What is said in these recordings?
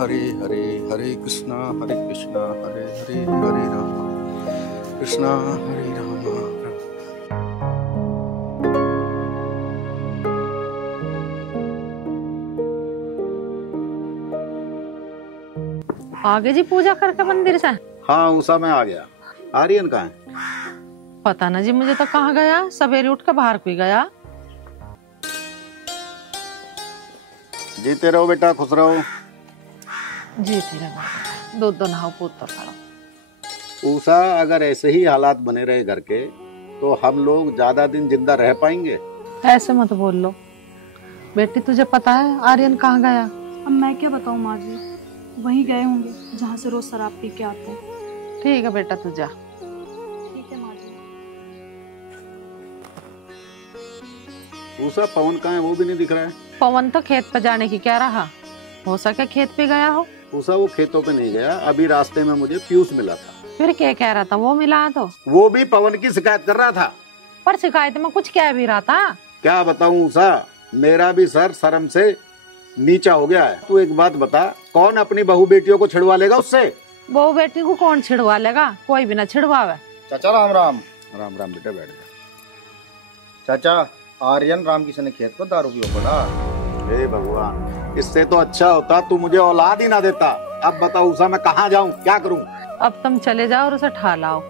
हरे हरे, हरे कृष्णा हरे हरे हरे राम, कृष्णा हरे राम। आगे जी पूजा करके मंदिर से? हाँ उषा मैं आ गया। आर्यन कहाँ है? पता ना जी, मुझे तो कहाँ गया, सवेरे उठ के बाहर कोई गया। जीते रहो बेटा, खुश रहो। जीते रहो, दो दो नहाओ पुत्र पड़ो। उषा अगर ऐसे ही हालात बने रहे घर के तो हम लोग ज्यादा दिन जिंदा रह पाएंगे? ऐसे मत बोल लो बेटी, तुझे पता है आर्यन कहाँ गया? अब मैं क्या बताऊँ माँ जी, वहीं गए होंगे जहाँ से रोज शराब पी के आते हैं। ठीक है बेटा, तू जा। ठीक है माँ जी। उषा पवन कहाँ है? वो भी नहीं दिख रहा है। पवन तो खेत पे जाने की क्या रहा, हो सके खेत पे गया हो। उषा वो खेतों पे नहीं गया, अभी रास्ते में मुझे पीयूष मिला था। फिर क्या कह रहा था? वो मिला तो वो भी पवन की शिकायत कर रहा था। पर शिकायत में कुछ कह भी रहा था। क्या बताऊं उषा, मेरा भी सर शर्म से नीचा हो गया है। तू एक बात बता, कौन अपनी बहू बेटियों को छिड़वा लेगा उससे? बहू बेटी को कौन छिड़वा लेगा? कोई भी ना छिड़वावे। चाचा राम राम। राम राम बेटा, बैठ जा। चाचा आर्यन राम किशन ने खेत पर दारू पियो पड़ा। हे भगवान, इससे तो अच्छा होता तू मुझे औलाद ही ना देता। अब बता उषा, मैं कहाँ जाऊँ, क्या करूँ? अब तुम चले जाओ और उसे ठा लाओ,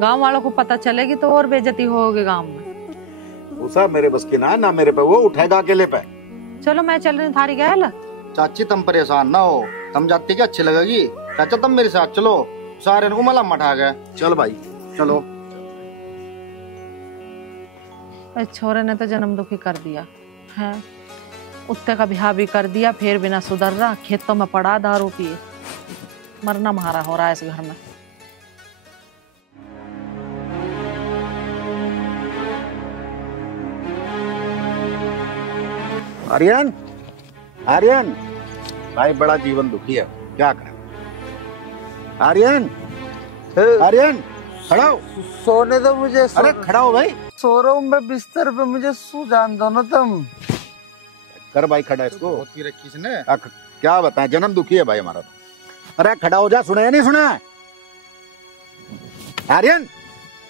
गांव वालों को पता चलेगी तो और बेइज्जती होगी गांव में। उषा मेरे बस की ना मेरे पे वो उठेगा अकेले पे। चलो मैं चल रही हूँ थारी गैल। चाची तुम परेशान ना हो, तुम जाती क्या अच्छी लगेगी। चाचा तुम मेरे साथ चलो, सारे को मला मठा गए। चल भाई चलो। इस छोरे ने तो जन्म दुखी कर दिया है, उत्ते का ब्याह भी कर दिया, फिर बिना सुधर रहा खेतों में पड़ा दारू पिए। मरना मारा हो रहा है इस घर में। आर्यन, आर्यन भाई बड़ा जीवन दुखी है, क्या करें? आर्यन, आर्यन खड़ा हो। सोने दो मुझे। अरे खड़ा हो भाई। सो रहा हूँ मैं बिस्तर पे, मुझे सो जान दो ना तुम। कर भाई खड़ा इसको। बहुत पी रखी इसने। क्या बताएं, जन्म दुखी है भाई हमारा तो। अरे खड़ा हो जा, सुना या नहीं सुना? आर्यन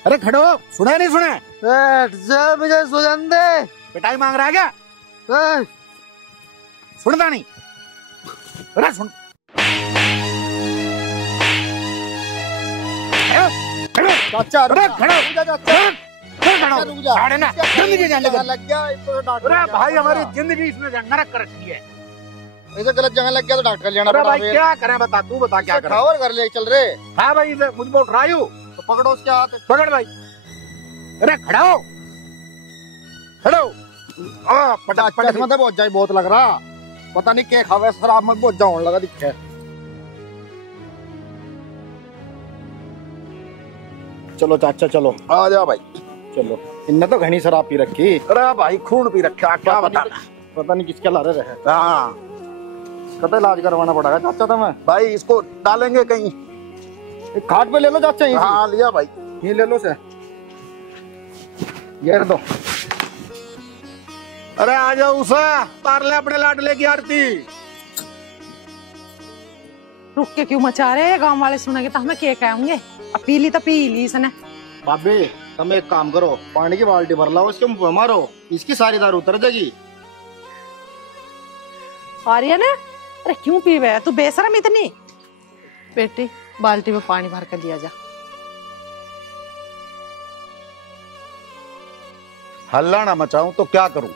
अरे खड़ा हो, सुना या नहीं सुना? बैठ जा, मुझे सो जान दे। पिटाई मांग रहा है क्या? सुनता नहीं? अरे सुन। चाचा अरे खड़ा हो। रुक जा। जिंदगी जाने लग गया। अरे भाई हमारी जिंदगी इसने नरक कर रखी है। ऐसे गलत जगह लग गया तो डॉक्टर जाना अरे पड़ा। भाई क्या करें, बता तू, बता क्या करें? और कर ले, चल रे। हाँ भाई मुझ पर उठ रहा हूँ तो पकड़ो उसके हाथ। पकड़ भाई। अरे खड़ा हो, खड़ा हो। पटाख में बहुत जाए, बहुत लग रहा। पता नहीं क्या खावे, शराब में बहुत जाने लगा दिखे। चलो चाचा चलो, आ जा भाई चलो। इनने तो घनी शराब पी रखी। अरे भाई खून पी रखा, क्या बता। पता नहीं किसके लारे रहे। हाँ कतई इलाज करवाना पड़ेगा चाचा तुम्हें। भाई इसको डालेंगे कहीं। एक खाट पे ले लो चाचा। हाँ लिया भाई। ये ले लो से, ये दो। अरे आ जाओ उषा, तार ले अपने लाडले की आरती। रुक के क्यों मचा रहे हैं? गांव वाले सुनेंगे तो हमें क्या कहेंगे? अब पी ली तो पी ली इसने। बाबे तुम एक काम करो, पानी की बाल्टी भर लाओ, इसके मुंह पे मारो, इसकी सारी दारू उतर जाएगी। आर्यन अरे क्यों पी रहा है तू बेशरम इतनी? बेटी बाल्टी में पानी भर कर लिया जा। हल्ला ना मचाऊं तो क्या करूं?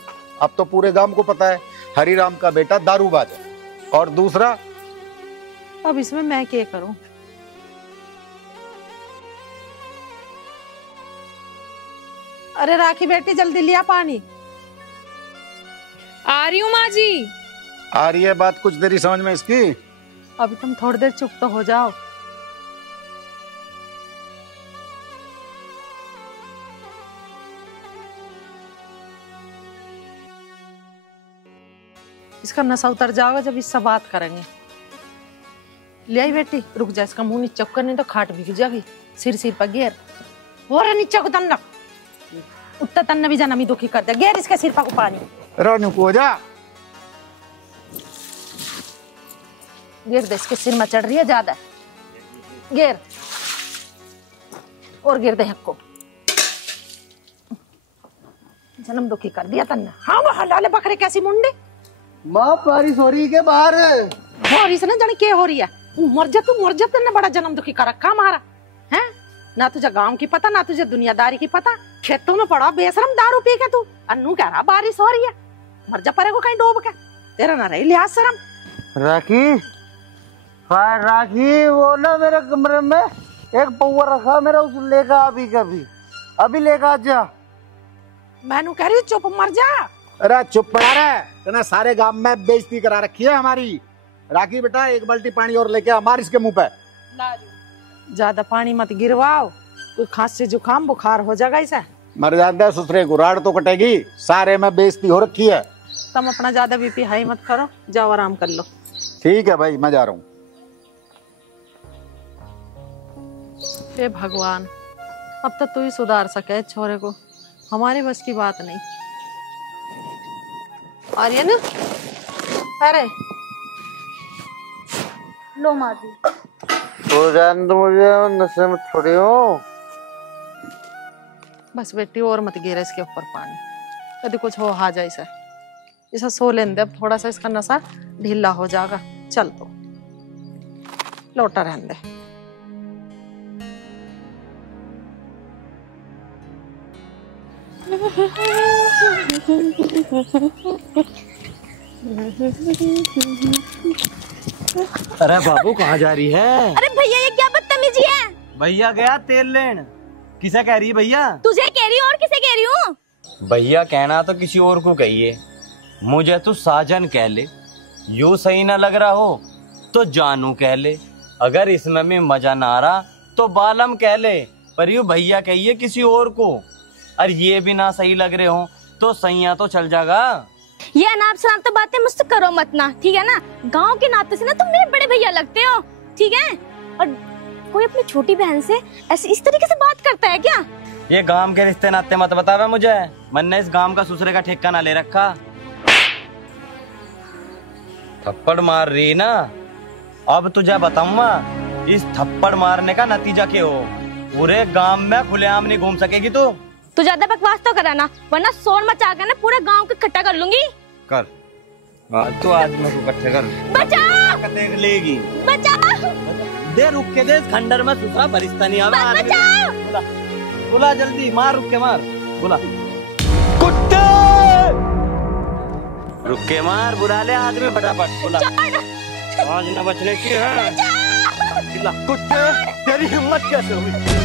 अब तो पूरे गांव को पता है हरिराम का बेटा दारूबाज है। और दूसरा, अब इसमें मैं क्या करूं? अरे राखी बेटी जल्दी लिया पानी। आ रही हूँ माँ जी। आ रही है बात कुछ देरी समझ में इसकी? अभी तुम थोड़ी देर चुप तो हो जाओ। इसका नशा उतर जाओगे जब इससे बात करेंगे। ले आई बेटी, रुक जा, इसका मुंह नीचे कर, नहीं तो खाट भीग जाएगी। सिर पर घेर, और नीचे को तन्ना, उत्तर तन्ना भी जाना मी दुखी कर दे। घेर इसके सिर पर को पानी। रानू को जा। गिर दे, इसके सिर में चढ़ रही है ज्यादा। गिर और गिर दे हक्को। जन्म दुखी कर दिया तन्ने। हाँ वो हलाले बकरे कैसी मुंडी। माँ बारिश हो रही है के बाहर? बारिश ना जाने क्या हो रही है। मर जा तन्ने बड़ा जन्म दुखी कर रखा हमारा है। ना तुझे गांव की पता, ना तुझे दुनियादारी की पता। खेतों में पड़ा बेशरम दारू पी के तू अन्नू कह रहा बारिश हो रही है। मर जा परे को कहीं डूब के। तेरा ना रही लिहाज शर्म। राखी, हाँ राखी, वो ना मेरे कमरे में एक पौवा रखा मेरा, उस लेगा अभी लेगा जा। मैनू कह रही चुप मर जा। अरे चुप पड़ा रहे, तूने सारे गांव में बेइज्जती करा रखी है हमारी। राखी बेटा एक बाल्टी पानी और लेके आ, मार इसके मुंह पे। ज्यादा पानी मत गिरवाओ, कोई खांसी जुकाम बुखार हो जाएगा इसे। मर जाता ससुरे को, राड़ तो कटेगी। सारे में बेइज्जती हो रखी है। तुम अपना ज्यादा बीपी हाई मत करो, जाओ आराम कर लो। ठीक है भाई, मैं जा रहा हूँ। हे भगवान, अब तो तू ही सुधार सके छोरे को, हमारे बस की बात नहीं। आर्यन, अरे लो माँ जी। तो जान दो मुझे, नशे में थोड़ी हूँ। बस बेटी और मत गिरे इसके ऊपर पानी, यदि कुछ हो आ जाए इसे सो लेने दे। अब थोड़ा सा इसका नशा ढीला हो जाएगा। चल तो लोटा रहने दे। अरे बाबू कहाँ जा रही है? अरे भैया ये क्या बदतमीजी है। भैया गया तेल लेन। किसे कह रही है भैया? तुझे कह रही हूँ और किसे कह रही हूँ? भैया कहना तो किसी और को कहिए, मुझे तू साजन कह ले। यूं सही ना लग रहा हो तो जानू कह ले। अगर इसमें भी मजा ना आ रहा तो बालम कह ले, पर यूं भैया कहिए किसी और को। और ये भी ना सही लग रहे हो तो सैया तो चल जाएगा। ये अनाप शनाप तो बातें मुझसे करो मत ना, ठीक है ना। गांव के नाते से ना तुम मेरे बड़े भैया लगते हो, ठीक है। और कोई अपनी छोटी बहन से ऐसे इस तरीके से बात करता है क्या? ये गांव के रिश्ते नाते मत बतावे मुझे। मन ने इस गांव का ससुरे का ठेका ना ले रखा। थप्पड़ मार रही ना, अब तुझे बताऊंगा इस थप्पड़ मारने का नतीजा क्या हो। पूरे गांव में खुलेआम नहीं घूम सकेगी तू। तू ज्यादा बकवास तो कराना, वरना शोर मचा कर ना पूरे गांव को इकट्ठा कर लूंगी। कर तो आदमी को इकट्ठे कर। बचाओ, देख लेगी। बचाओ, दे रुक के दे, खंडर में दूसरा फरिश्ता नहीं आवा। बचाओ। बुला बुला जल्दी, मार रुक के मार। बुला कुत्ते, रुक के मार, बुला ले आदमी फटाफट। बुला, आज न बचने की है। कुत्ते तेरी हिम्मत कैसे हुई?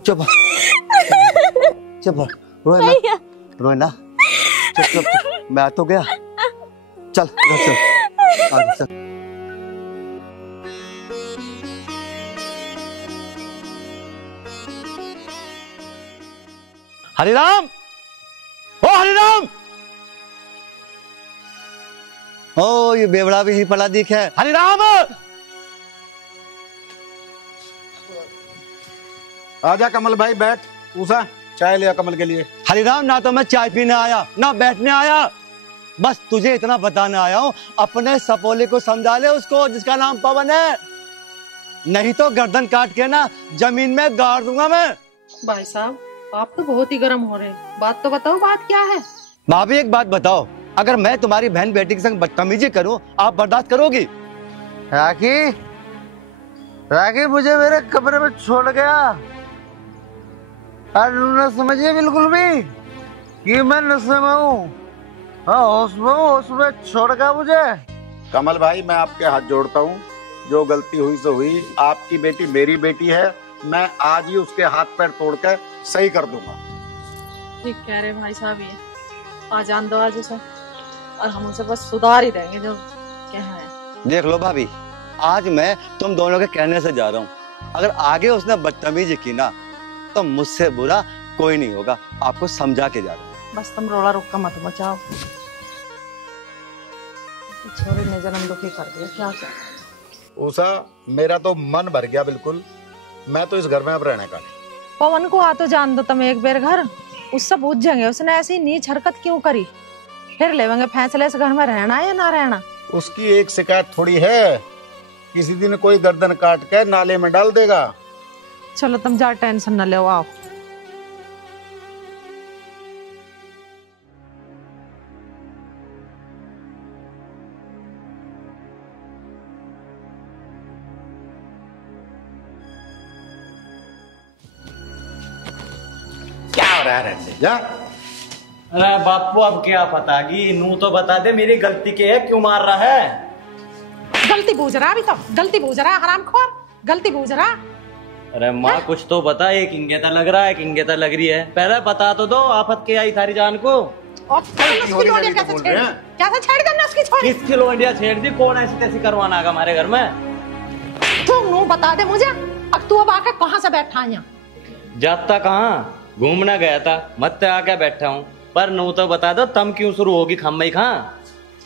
चुप चुप, रोए ना। चुप चुप, मैं आ तो गया। चल चल आगे चल। हरिराम, ओ हरिराम, ओ ये बेवड़ा भी ही पड़ा दिख है। हरिराम, आजा कमल भाई बैठ। उषा चाय लिया कमल के लिए। हरिराम, ना तो मैं चाय पीने आया ना बैठने आया, बस तुझे इतना बताने आया हूँ, अपने सपोले को समझा ले उसको जिसका नाम पवन है, नहीं तो गर्दन काट के ना जमीन में गाड़ दूंगा मैं। भाई साहब आप तो बहुत ही गर्म हो रहे हैं, बात तो बताओ, बात क्या है? भाभी एक बात बताओ, अगर मैं तुम्हारी बहन बेटी के संग बदतमीजी करूं आप बर्दाश्त करोगी? राखी, राखी मुझे मेरे कमरे में छोड़ गया और न समझिए बिल्कुल भी कि मैं नशे में हूँ। हाँ होश में छोड़ गया मुझे। कमल भाई मैं आपके हाथ जोड़ता हूँ, जो गलती हुई सो हुई। आपकी बेटी मेरी बेटी है, मैं आज ही उसके हाथ पैर तोड़कर सही कर दूंगा। ठीक कह रहे भाई साहब, ये आ जान दो आज उसे, और हम उसे बस सुधार ही देंगे जो क्या है। देख लो भाभी, आज मैं तुम दोनों के कहने से जा रहा हूँ, अगर आगे उसने बदतमीजी की ना तो मुझसे बुरा कोई नहीं होगा, आपको समझा के जा रहा हूँ। बस तुम रोला रुक का मत मचाओ। छोरे ने जन्म दुखी कर दिया, क्या कर। उषा, मेरा तो मन भर गया बिल्कुल। मैं तो इस घर में अब रहने का नहीं। पवन को आ तो जान दो तुम एक बेर घर, उससे पूछ जाएंगे उसने ऐसी नीच हरकत क्यों करी, फिर लेवेंगे फैसले इस घर में रहना है या ना रहना। उसकी एक शिकायत थोड़ी है, किसी दिन कोई गर्दन काट के नाले में डाल देगा। चलो तुम जा, टेंशन न लो, आओ। क्या हो रहा है रंडे? जा। अरे बापू अब क्या पता की, नू तो बता दे मेरी गलती क्या है, क्यों मार रहा है? गलती बूझ रहा, अभी तो गलती बूझ रहा, हरामखोर, गलती बूझ रहा। अरे माँ कुछ तो बता, एक इंगेता लग रहा है, एक इंगेता लग रही है, पहले बता तो दो आफत क्या आई थारी जान को। और उसकी लोडिया कैसे छेड़ देना उसकी छोरी? किसकी लोडिया छेड़ दी? कौन ऐसी तैसी करवाना का हमारे घर में? तुम नू बता दे मुझे, अब तू अब आके कहाँ से बैठा है यहाँ? जाता कहाँ, घूमना गया था, मत आके बैठा हूँ, पर नू तो बता दो तम क्यों शुरू होगी खम्मई खां?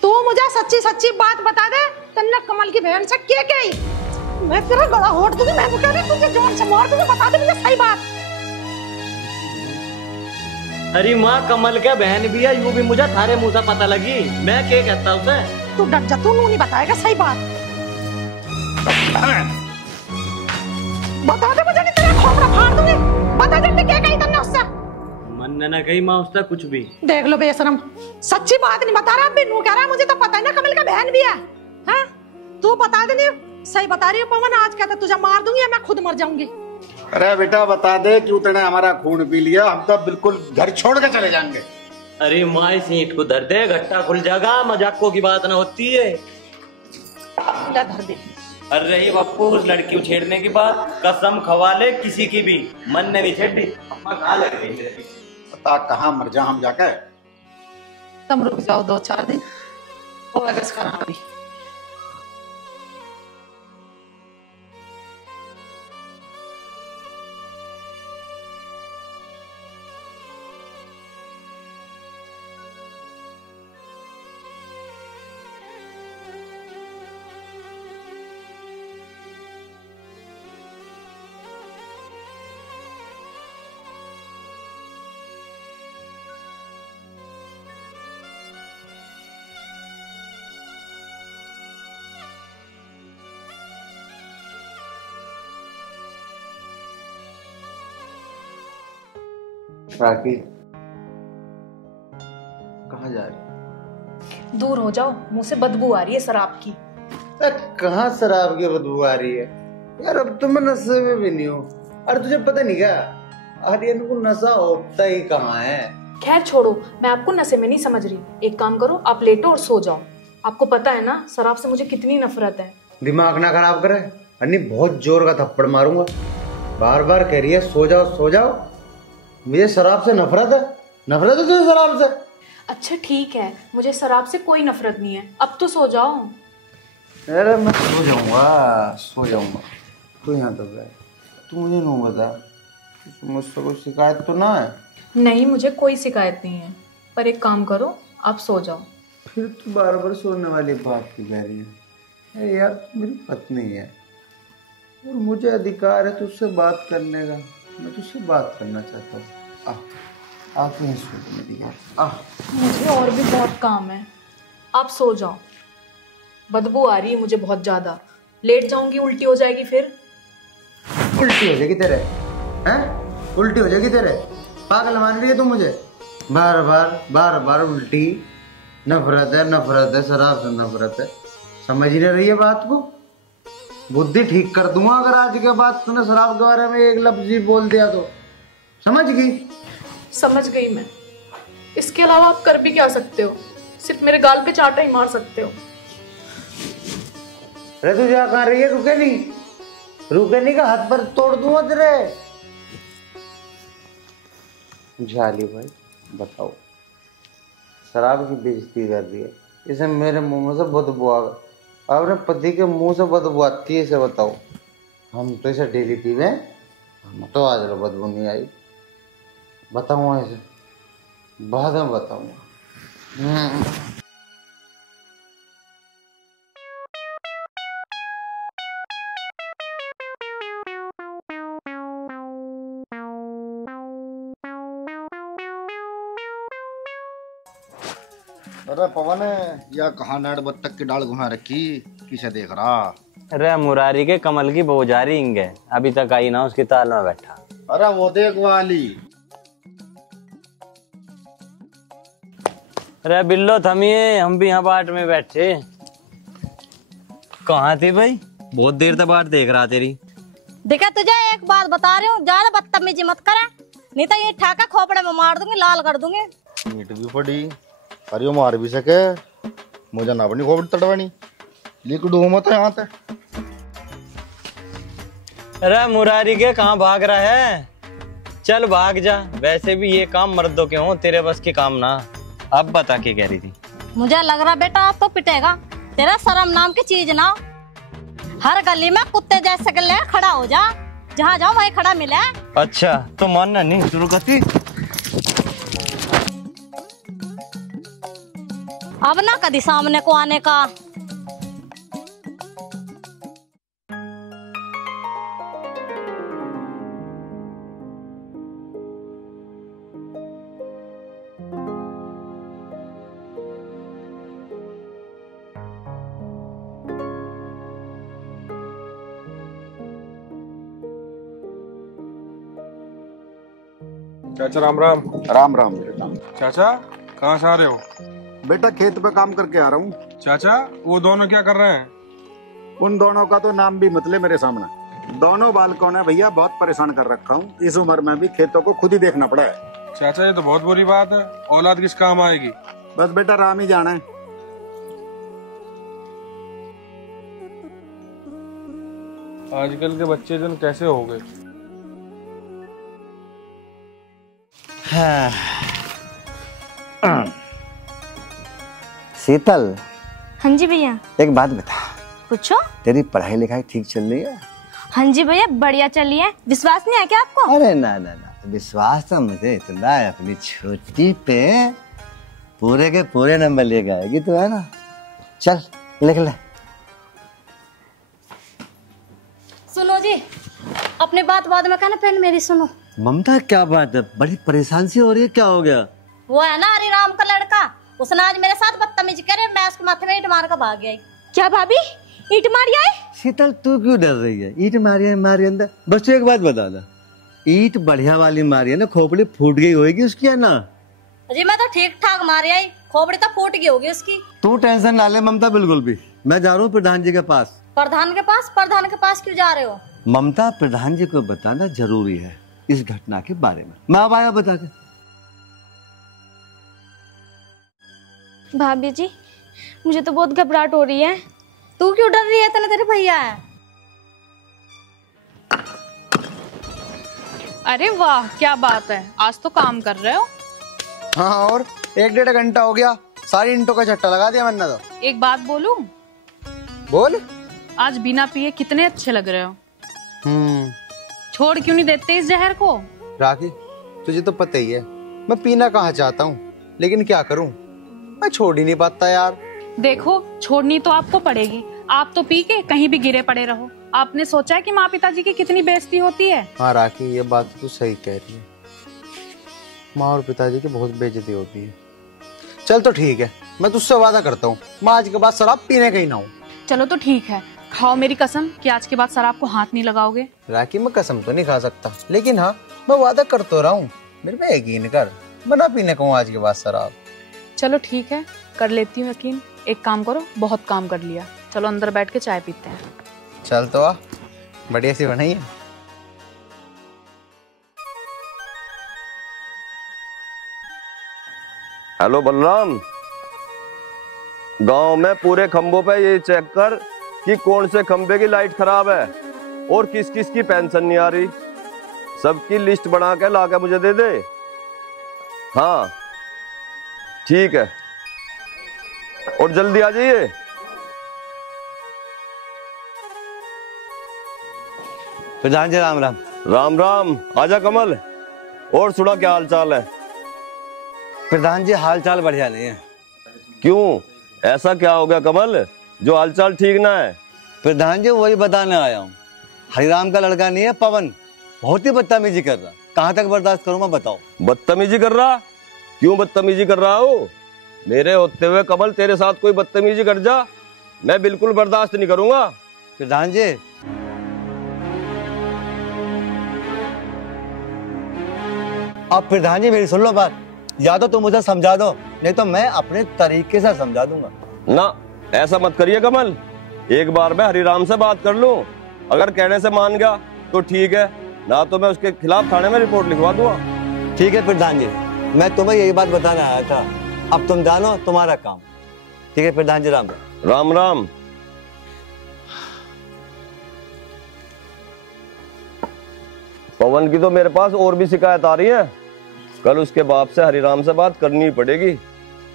तू मुझे सच्ची सच्ची बात बता दे, तन्ने कमल की बहन से क्या कही? मैं तेरा गला होट दूंगी, मैं कह रही तुझे जान से मार दूंगी, बता दे मुझे सही बात। अरे माँ कमल क्या बहन भी है, यूं भी मुझे थारे मुंह से पता लगी, मैं क्या कहता उसे? तू डर जा, तू नहीं बताएगा सही बात। बता दे मुझे, नहीं तेरा खोपड़ा फाड़ दूंगी, बता दे क्या कही तन्ने उससे? मन न कही माँ उससे कुछ भी। देख लो बेशरम, सच्ची बात नहीं बता रहा, अभी नू कह रहा मुझे तो पता है ना कमल का बहन भी है। हाँ? तू बता दे, नहीं सही बता रही है पवन, आज कहता तुझे मार दूंगी या मैं खुद मर जाऊंगी। अरे बेटा बता दे, क्यों तूने हमारा खून पी लिया? हम तो बिल्कुल घर छोड़ के चले जाएंगे। अरे माँ सीट को धर दे, घट्टा खुल जाएगा, मजाकों की बात ना होती है। धर दे। अरे रही बापू उस लड़की को छेड़ने की बात, कसम खवा ले किसी की भी, मन ने नहीं छेड़ी, अम्मा कहाँ लग रही है? पता कहाँ मर जा हम जाके। तुम रुक जाओ 2-4 दिन, हो गया इसका नाम भी। राखी कहाँ जा रही? दूर हो जाओ, मुंह से बदबू आ रही है शराब की। कहाँ शराब की बदबू आ रही है यार? अब तुम नशे में भी नहीं हो। अरे तुझे पता नहीं क्या, आर्यन को नशा होता ही कहाँ है। खैर छोड़ो, मैं आपको नशे में नहीं समझ रही। एक काम करो, आप लेटो और सो जाओ। आपको पता है ना शराब से मुझे कितनी नफरत है। दिमाग ना खराब करे, अन्नी बहुत जोर का थप्पड़ मारूंगा। बार बार कह रही है सो जाओ सो जाओ। मुझे शराब से नफरत है, नफरत है तुझे शराब से? अच्छा ठीक है, मुझे शराब से कोई नफरत नहीं है, अब तो सो जाओ। अरे मैं सो जाऊंगा। तू यहाँ तक है, तू मुझे नहीं बता, मुझसे कोई शिकायत तो ना है? नहीं, मुझे कोई शिकायत नहीं है, पर एक काम करो, आप सो जाओ। फिर तू बार बार सोने वाली बात क्यों कह रही है? अरे यार तू मेरी पत्नी है और मुझे अधिकार है तुझसे बात करने का। मैं तुझसे बात करना चाहता हूँ। आ कहीं सो मेरी यार, आ। मुझे और भी बहुत काम है, आप सो जाओ। बदबू आ रही है मुझे बहुत ज्यादा, लेट जाऊंगी उल्टी हो जाएगी। फिर उल्टी हो जाएगी तेरे? हैं? उल्टी हो जाएगी तेरे? पागल मान रही है तू मुझे? बार बार उल्टी। नफरत है शराब से, नफरत है। समझ नहीं रही है बात को? बुद्धि ठीक कर दूंगा अगर आज के बाद तूने शराब के बारे में एक लफ्ज ही बोल दिया तो। समझ गई? समझ गई मैं। इसके अलावा आप कर भी क्या सकते हो? सिर्फ मेरे गाल पे चाटा ही मार सकते हो। अरे तू जा कहाँ रही है? रुके नहीं का हाथ पर तोड़ दूंगा तेरे। झाली भाई बताओ, शराब की बेइज्जती कर रही है, इसे मेरे मुंह में से बदबू आ गई, अपने पति के मुंह से बदबू आती है, इसे बताओ। हम तो इसे डेली पीवे, हम तो आज बदबू नहीं आई। बताऊँ इसे? बाद में बताऊंगा। अरे पवन या कहाँ नाड़ बत्तख की डाल घुमा रखी, किसे देख रहा? अरे मुरारी के कमल की बोझारी इंगे अभी तक आई ना, उसकी ताल में बैठा। अरे वो देख वाली। अरे बिल्लो थमिए, हम भी यहाँ बाट में बैठे। कहाँ थी भाई? बहुत देर तक बाट देख रहा तेरी। देखा तुझे एक बात बता रही हूँ, ज्यादा बदतमीजी मत करे, नहीं तो ये ठाका खोपड़े में मार दूंगी, लाल कर दूंगी। मीट भी पड़ी, अरे वो मार भी सके, मुझे ना बनी खोपड़ी तड़वानी, लिख डूब मत यहाँ पे। अरे मुरारी के कहाँ भाग रहा है? चल भाग जा, वैसे भी ये काम मर्दों के हों, तेरे बस के काम ना। अब बता क्या कह रही थी? मुझे लग रहा बेटा अब तो पिटेगा, तेरा शर्म नाम की चीज ना। हर गली में कुत्ते जैसे गले खड़ा हो जा, जहाँ जाओ वहीं खड़ा मिले। अच्छा तो मानना नहीं शुरू करती। अब ना कभी सामने को आने का। चाचा राम राम। राम राम बेटा। चाचा कहाँ से आ रहे हो? बेटा खेत पे काम करके आ रहा हूँ। चाचा वो दोनों क्या कर रहे हैं? उन दोनों का तो नाम भी मत ले मेरे सामने। दोनों बालकों ने भैया बहुत परेशान कर रखा हूँ, इस उम्र में भी खेतों को खुद ही देखना पड़ा है। चाचा ये तो बहुत बुरी बात है, औलाद किस काम आएगी? बस बेटा राम ही जाना है। आजकल के बच्चे जन कैसे हो गए? शीतल, हाँ जी भैया। एक बात बता, पूछो। तेरी पढ़ाई लिखाई ठीक चल रही है? हाँ जी भैया बढ़िया चली है, विश्वास नहीं है क्या आपको? अरे ना ना ना, विश्वास तो मुझे इतना है अपनी छोटी पे, पूरे के पूरे नंबर लेके आएगी तो, है ना? चल लिख ले। सुनो जी, अपनी बात बाद में कहना, पहले मेरी सुनो। ममता क्या बात है, बड़ी परेशान सी हो रही है, क्या हो गया? वो है ना हरी राम का लड़का, उसने आज मेरे साथ बदतमीजी करे, मैं उसके माथे में ईंट मार कर भाग गई। क्या भाभी ईंट मारी आई? शीतल तू क्यों डर रही है? ईंट मारी अंदर। बस तू एक बात बता दा, ईंट बढ़िया वाली मारी है ना, खोपड़ी फूट गई होगी उसकी, है ना? जी मैं तो ठीक ठाक मारी आई, खोपड़ी तो फूट गई होगी उसकी। तू टेंशन ना ले ममता, बिल्कुल भी। मैं जा रहा हूँ प्रधान जी के पास। प्रधान के पास? प्रधान के पास क्यों जा रहे हो? ममता, प्रधान जी को बताना जरूरी है इस घटना के बारे में। मैं अब आया बता के। भाभी जी मुझे तो बहुत घबराहट हो रही है। तू क्यों डर रही है? इतना तेरे भैया है। अरे वाह क्या बात है, आज तो काम कर रहे हो। हाँ, और 1-1.5 घंटा हो गया, सारी ईंटों का छट्टा लगा दिया मैंने तो। एक बात बोलूं? बोल। आज बिना पिए कितने अच्छे लग रहे हो। छोड़ क्यों नहीं देते इस जहर को? राखी तुझे तो पता ही है मैं पीना कहाँ चाहता हूँ, लेकिन क्या करूँ, मैं छोड़ ही नहीं पाता यार। देखो छोड़नी तो आपको पड़ेगी, आप तो पी के कहीं भी गिरे पड़े रहो। आपने सोचा है कि माँ पिताजी की कितनी बेइज्जती होती है? हाँ राखी ये बात तू सही कह रही है, माँ और पिताजी की बहुत बेइज्जती होती है। चल तो ठीक है, मैं तुझसे वादा करता हूँ मैं आज के बाद शराब पीने का ही ना हूँ। चलो तो ठीक है, खाओ मेरी कसम कि आज के बाद शराब को हाथ नहीं लगाओगे। राखी मैं कसम तो नहीं खा सकता, लेकिन हाँ मैं वादा कर तो रहा हूँ, मेरे पे यकीन कर, मैं ना पीने का हूँ आज के बाद शराब। चलो ठीक है, कर लेती हूँ यकीन। एक काम करो, बहुत काम कर लिया, चलो अंदर बैठ के चाय पीते हैं। चल तो आ, बढ़िया सी बनाई है। हेलो बलराम, गांव में पूरे खंभों पे ये चेक कर कि कौन से खंभे की लाइट खराब है और किस किस की पेंशन नहीं आ रही। सबकी लिस्ट बना के ला के मुझे दे दे। हाँ ठीक है, और जल्दी आ जाइए। प्रधान जी राम राम। राम राम, आजा कमल। और सुना क्या हाल चाल है? प्रधान जी हाल चाल बढ़िया नहीं है। क्यों, ऐसा क्या हो गया कमल जो हालचाल ठीक ना है? प्रधान जी वही बताने आया हूँ, हरिराम का लड़का नहीं है पवन, बहुत ही बदतमीजी कर रहा। कहाँ तक बर्दाश्त करूँ मैं, बताओ। बदतमीजी कर रहा? क्यों बदतमीजी कर रहा हो? मेरे होते हुए कमल तेरे साथ कोई बदतमीजी कर जा, मैं बिल्कुल बर्दाश्त नहीं करूंगा। प्रधान जी अब प्रधान जी मेरी सुन लो बात, या तो तुम मुझे समझा दो, नहीं तो मैं अपने तरीके से समझा दूंगा। ना, ऐसा मत करिए कमल, एक बार मैं हरिराम से बात कर लूं, अगर कहने से मान गया तो ठीक है, ना तो मैं उसके खिलाफ थाने में रिपोर्ट लिखवा दूंगा। ठीक है प्रधान जी, मैं तुम्हें यही बात बताने आया था, अब तुम जानो तुम्हारा काम। ठीक है प्रधान जी, राम राम। राम राम। पवन की तो मेरे पास और भी शिकायत आ रही है, कल उसके बाप से हरिराम से बात करनी ही पड़ेगी,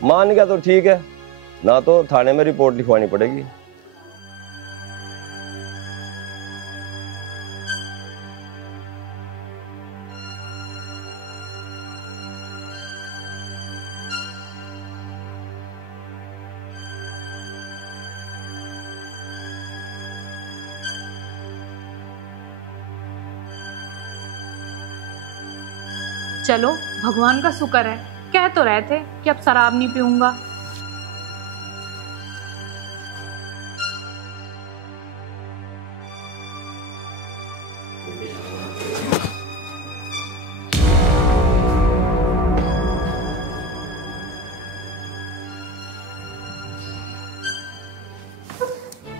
मान गया तो ठीक है, ना तो थाने में रिपोर्ट लिखवानी पड़ेगी। चलो भगवान का शुक्र है, कह तो रहे थे कि अब शराब नहीं पीऊंगा।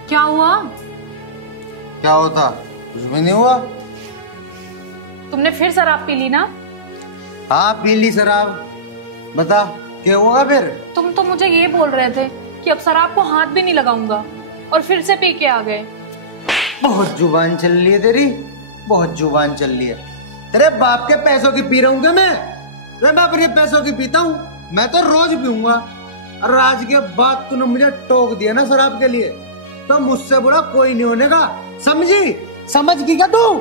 क्या हुआ? क्या होता? कुछ भी नहीं हुआ। तुमने फिर शराब पी ली ना? हाँ पी ली शराब। बता क्या होगा फिर? तुम तो मुझे ये बोल रहे थे कि अब शराब को हाथ भी नहीं लगाऊंगा, और फिर से पी के आ गए। बहुत जुबान चल रही है तेरी, बहुत जुबान चल रही है। तेरे बाप के पैसों की पी रहा हूँ क्या मैं अपने पैसों की पीता हूँ, मैं तो रोज पीऊंगा। और आज के बाद तूने मुझे टोक दिया ना शराब के लिए, तो मुझसे बुरा कोई नहीं होने का, समझी? समझ गई क्या तू?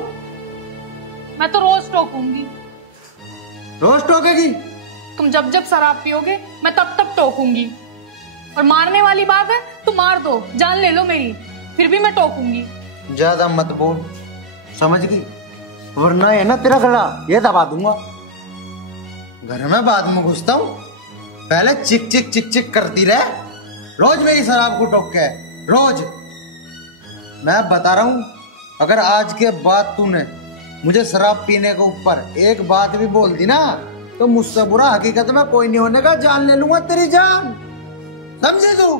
मैं तो रोज टोकूंगी। रोज टोकेगी? तुम जब जब शराब पियोगे मैं तब तब टोकूंगी, और मारने वाली बात है तो मार दो, जान ले लो मेरी, फिर भी मैं टोकूंगी। ज्यादा मत बोल, समझ गई? वरना है ना तेरा गला ये दबा दूंगा। घर में बाद में घुसता हूँ, पहले चिक चिक चिक चिक करती रहे, रोज मेरी शराब को टोक के, रोज। मैं बता रहा हूँ, अगर आज के बाद तूने मुझे शराब पीने के ऊपर एक बात भी बोल दी ना, तो मुझसे बुरा हकीकत में कोई नहीं होने का, जान ले लूंगा तेरी जान, समझे तू?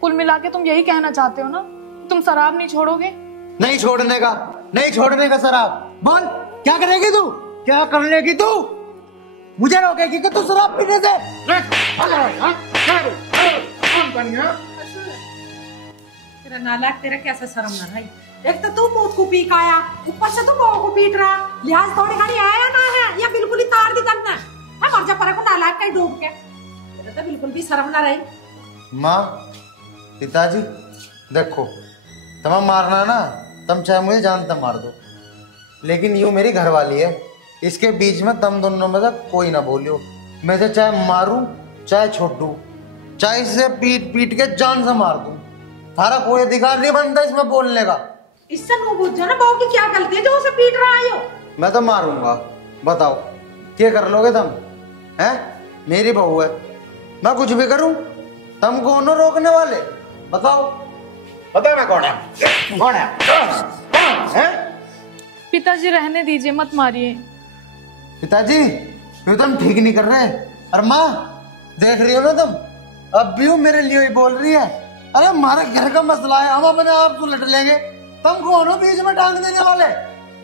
कुल मिला के तुम यही कहना चाहते हो ना, तुम शराब नहीं छोड़ोगे? नहीं छोड़ने का, नहीं छोड़ने का शराब। बोल क्या करेगी तू, क्या कर लेगी तू? मुझे रोकेगी कि तू शराब पीने से? तेरा नालायक, तेरा कैसे शर्म ना भाई? एक तो तू मूत को पी का आया, ऊपर से तू बहू को पीट रहा, लिहाज थोड़ी घड़ी आया ना है, या बिल्कुल ही तार दी तन्ना है, मर जा पर को नालायक कहीं डूब के। तेरा तो बिल्कुल भी शर्म ना रही। माँ, पिताजी, देखो तुम्हें मारना ना, तुम चाहे मुझे जानता मार दो, लेकिन यूं मेरी घरवाली है, इसके बीच में तुम दोनों में से कोई ना बोलियो। मैं तो चाहे मारूं चाहे छोड़ दूं, चाहे इसे पीट पीट के जान से मार दूं, थारा कोई अधिकार नहीं बनता इसमें बोलने का। इससे मुंह बुझ जाओ ना, बहू की क्या गलती है जो उसे पीट रहा है? मैं तो मारूंगा, बताओ क्या कर लोगे तुम? हैं? मेरी बहू है, मैं कुछ भी करूं, तुम कौन हो रोकने वाले? बताओ, बताओ मैं कौन है? कौन है? हैं? पिताजी रहने दीजिए, मत मारिए। पिताजी क्यों तुम ठीक नहीं कर रहे? और माँ देख रही हो ना तुम, अब भी वो मेरे लिए ही बोल रही है, अरे हमारे घर का मसला है, हम अपने आप को लड़ लेंगे, तुम कौन हो बीच में टांग देने वाले?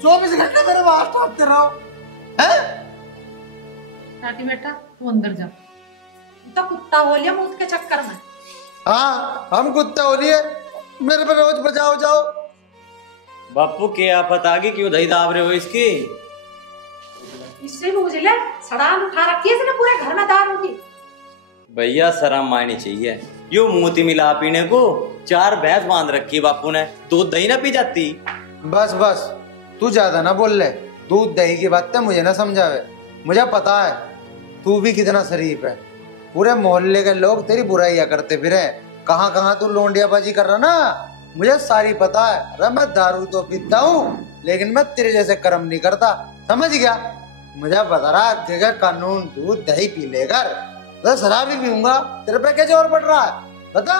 24 घंटे मेरे बाहर टॉपते रहो, हैं? टाटी बेटा तू अंदर जा, तो कुत्ता हो लिया मूत के चक्कर में। हाँ हम कुत्ता हो लिए, मेरे पे रोज बजाओ जाओ। बापू क्या आफत आ गई, क्यों दही दाब रहे हो इसकी? इससे भी मुझे ले सड़ाल उठा रखी है इसने पूरे घर में दारू की। भैया शर्म मारनी चाहिए, यूं मोती मिला पीने को 4 भैंस बांध रखी है बापू ने, दूध दही ना पी जाती? बस बस तू ज्यादा ना बोल ले, दूध दही की बात मुझे ना समझावे, मुझे पता है तू भी कितना शरीफ है, पूरे मोहल्ले के लोग तेरी बुराइयां करते फिरे। कहाँ कहाँ तू लोंडियाबाजी कर रहा ना, मुझे सारी पता है। अरे मैं दारू तो पीता हूँ, लेकिन मैं तेरे जैसे कर्म नहीं करता, समझ गया? मुझे बता रहा कि कानून दूध दही पी लेकर तो शराब भी पीऊंगा, तेरे पे क्या जोर पड़ रहा है बता?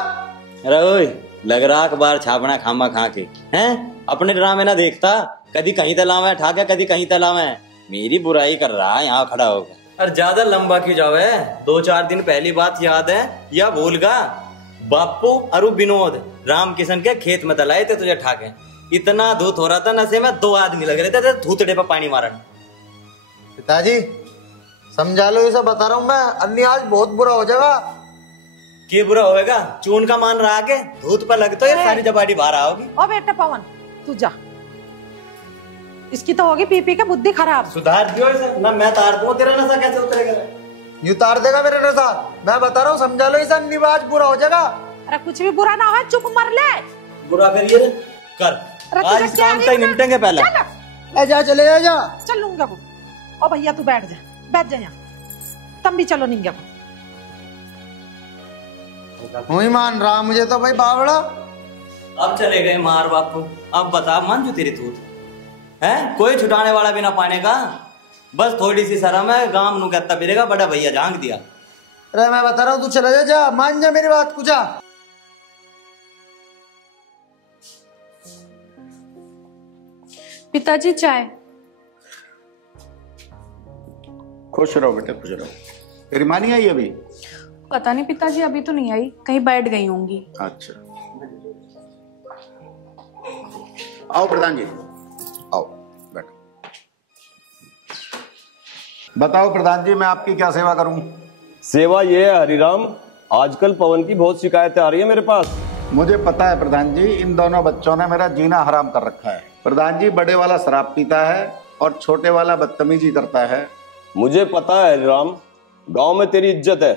अरे ओए, लग रहा अखबार छापना खामा खा के हैं, अपने ड्रामे ना देखता, कभी कहीं तलाव है ठाके, कभी कहीं तलाव है, मेरी बुराई कर रहा है यहाँ खड़ा होकर। अरे ज्यादा लंबा क्यों जावे, 2-4 दिन पहली बात याद है या भूल गा? बापू और विनोद राम किशन के खेत में तलाए थे तुझे ठाके, इतना धूत हो रहा था नशे में 2 आदमी लग रहे थे धूतड़े पर पानी मारन। पिताजी समझा लो, ये सब बता रहा हूँ मैं, अन्य आज बहुत बुरा हो जाएगा। क्या बुरा होएगा? चून का मान रहा के धूत पर लगता है सारी जबाड़ी बाहर आओगी। ओ बेटा पवन तू जा, इसकी तो होगी पी पी के बुद्धि खराब। सुधार दियो इसे, ना मैं तार दूं, तेरा नशा कैसे उतरेगा? यूं तार देगा मेरे नशा, मैं बता रहा हूँ, समझा लो, इसे अन्य आज बुरा हो जाएगा। अरे कुछ भी बुरा ना हो, चुप मर ले। बुरा करिए कर, आज इस काम का निपटेंगे पहले। ले जा, चले जा। चल लूंगा वो। ओ भैया तू बैठ जा यहाँ, तुम भी चलो निंगा को। वही मान रहा मुझे तो भाई बावड़ा। अब चले गए मार बापू, अब बता मन जो तेरी तूत है, कोई छुटाने वाला भी ना पाने का, बस थोड़ी सी शर्म है, गांव नू कहता फिरेगा बड़ा भैया झांक दिया। अरे मैं बता रहा हूँ, तू चला जा, मान जा मेरी बात को, जा। पिताजी चाय। खुश रहो बेटे, खुश रहो। तेरी माँ नहीं आई अभी? पता नहीं पिताजी, अभी तो नहीं आई, कहीं बैठ गई होंगी। अच्छा, आओ प्रधान जी, आओ बैठो। बताओ प्रधान जी, मैं आपकी क्या सेवा करूं? सेवा ये है हरिराम, आजकल पवन की बहुत शिकायतें आ रही है मेरे पास। मुझे पता है प्रधान जी, इन दोनों बच्चों ने मेरा जीना हराम कर रखा है। प्रधान जी, बड़े वाला शराब पीता है और छोटे वाला बदतमीजी करता है। मुझे पता है हरिराम, गांव में तेरी इज्जत है,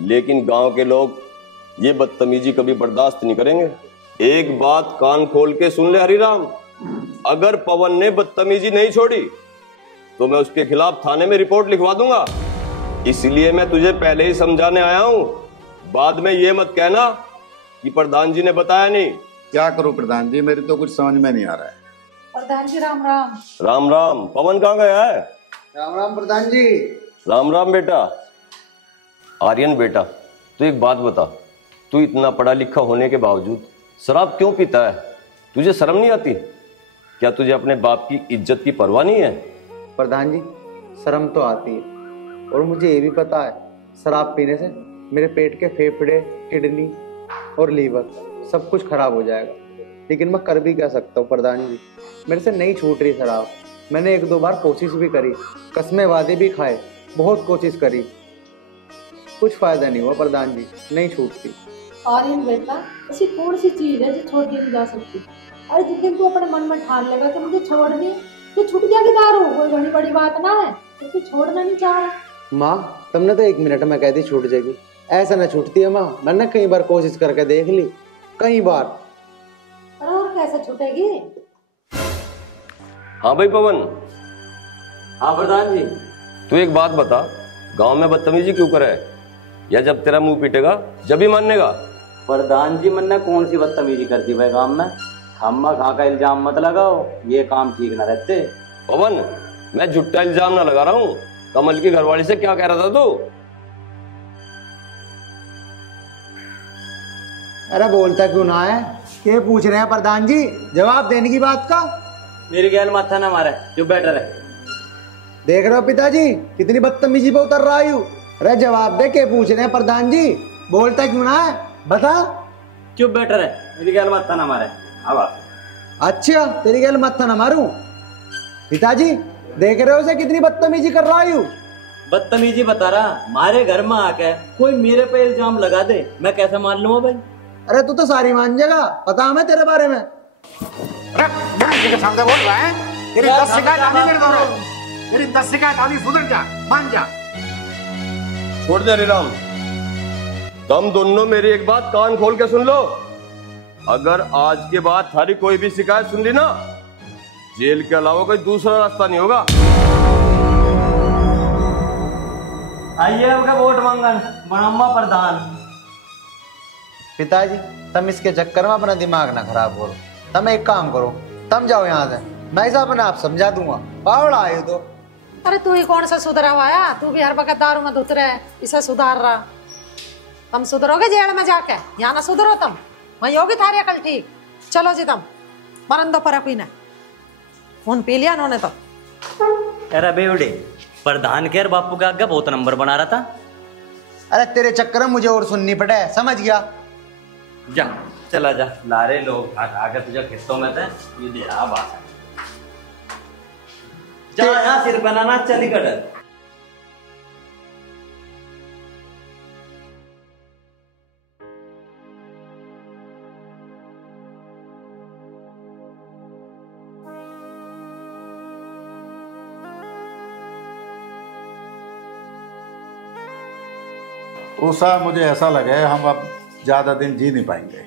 लेकिन गांव के लोग ये बदतमीजी कभी बर्दाश्त नहीं करेंगे। एक बात कान खोल के सुन ले हरिराम, अगर पवन ने बदतमीजी नहीं छोड़ी तो मैं उसके खिलाफ थाने में रिपोर्ट लिखवा दूंगा। इसलिए मैं तुझे पहले ही समझाने आया हूं, बाद में ये मत कहना कि प्रधान जी ने बताया नहीं। क्या करूं प्रधान जी, मेरी तो कुछ समझ में नहीं आ रहा है। प्रधान जी राम राम। राम राम। पवन कहाँ गया है? राम राम प्रधान जी। राम राम बेटा। आर्यन बेटा, तू एक बात बता, तू इतना पढ़ा लिखा होने के बावजूद शराब क्यों पीता है? तुझे शर्म नहीं आती? क्या तुझे अपने बाप की इज्जत की परवाह नहीं है? प्रधान जी शर्म तो आती है, और मुझे ये भी पता है शराब पीने से मेरे पेट के फेफड़े, किडनी और लीवर सब कुछ खराब हो जाएगा, लेकिन मैं कर भी क्या सकता हूँ प्रधान जी, मेरे से नहीं छूट रही शराब। मैंने 1-2 बार कोशिश भी करी, कसमें वादे भी खाए, बहुत कोशिश करी, कुछ फायदा नहीं हुआ प्रधान जी, नहीं छूटती। आर्यन बेटा, ऐसी कौन सी चीज है जो छोड़ दी नहीं जा सकती? अरे जिस दिन तू अपने मन में ठान लेगा कि मुझे छोड़नी, तो छूट जाएगी दारू, कोई बड़ी बड़ी बात ना है, तो तू छोड़ना नहीं चाह रहा। माँ तुमने तो 1 मिनट में कह दी छूट जाएगी, ऐसा ना छूटती है माँ, मैंने कई बार कोशिश करके देख ली, कई बार। और कैसे छूटेगी? हाँ भाई पवन। हाँ प्रधान जी। तू एक बात बता, गांव में बदतमीजी क्यों करे, या जब तेरा मुंह पीटेगा जब ही मानेगा? प्रधान जी, मैंने कौन सी बदतमीजी कर दी भाई गांव में? खामा खा का इल्जाम मत लगाओ, ये काम ठीक ना रहते। पवन, मैं झूठा इल्जाम ना लगा रहा हूँ, कमल की घरवाली से क्या कह रहा था तू? अरे बोलता क्यों ना है, क्या पूछ रहे हैं प्रधान जी, जवाब देने की बात का। मेरी गैल माथा ना मारे, चुप बैठा रहे। देख रहे हो पिताजी कितनी बदतमीजी पे उतर रहा हूँ। अरे जवाब दे, क्या पूछ रहे हैं प्रधान जी, बोलता क्यों ना है, बता। चुप बैठा रहे, मेरी गैल माथा ना मारे। अच्छा तेरी गैल माथा ना मारूं? पिताजी देख रहे हो उसे कितनी बदतमीजी कर रहा हूँ। बदतमीजी बता रहा, मारे घर में आके कोई मेरे पे इल्जाम लगा दे, मैं कैसे मान लूं भाई? अरे तू तो सारी मान जाएगा, पता हमें तेरे बारे में। के सामने बोल रहा है, तेरी 10 शिकायत आनी मेरे दोनों, तेरी 10 शिकायत आनी, सुधर जा, मान जा। छोड़ दे हरिराम, तुम दोनों मेरी एक बात कान खोल के सुन लो, अगर आज के बाद थारी कोई भी शिकायत सुन ली ना, जेल के अलावा कोई दूसरा रास्ता नहीं होगा। आइए आपका वोट मांगन बनम्मा प्रधान। पिताजी तुम इसके चक्कर में अपना दिमाग ना खराब करो। तुम एक काम करो, तुम जाओ यहाँ से, मैं इसे अपने आप समझा दूंगा। बावड़ा आये तो। अरे तू ही कौन सा सुधरा हुआ है? तू भी हर वक्त दारू में धुत रहे, इसे सुधार रहा। तुम सुधरोगे जेल में जाके, यहाँ ना सुधरो तुम, वही होगी थारी अकल ठीक। चलो जी तुम मरन दो पर पीना। फोन पी लिया उन्होंने तो। अरे बेवड़े प्रधान के बापू का आगे बहुत नंबर बना रहा था। अरे तेरे चक्कर में मुझे और सुननी पड़े, समझ गया? जा चला जा, लारे लोग आगे तुझे खेतों में थे, ये दे रहा बात। जा यहाँ सिर बनाना चली कट। उषा, मुझे ऐसा लगे हम अब ज्यादा दिन जी नहीं पाएंगे।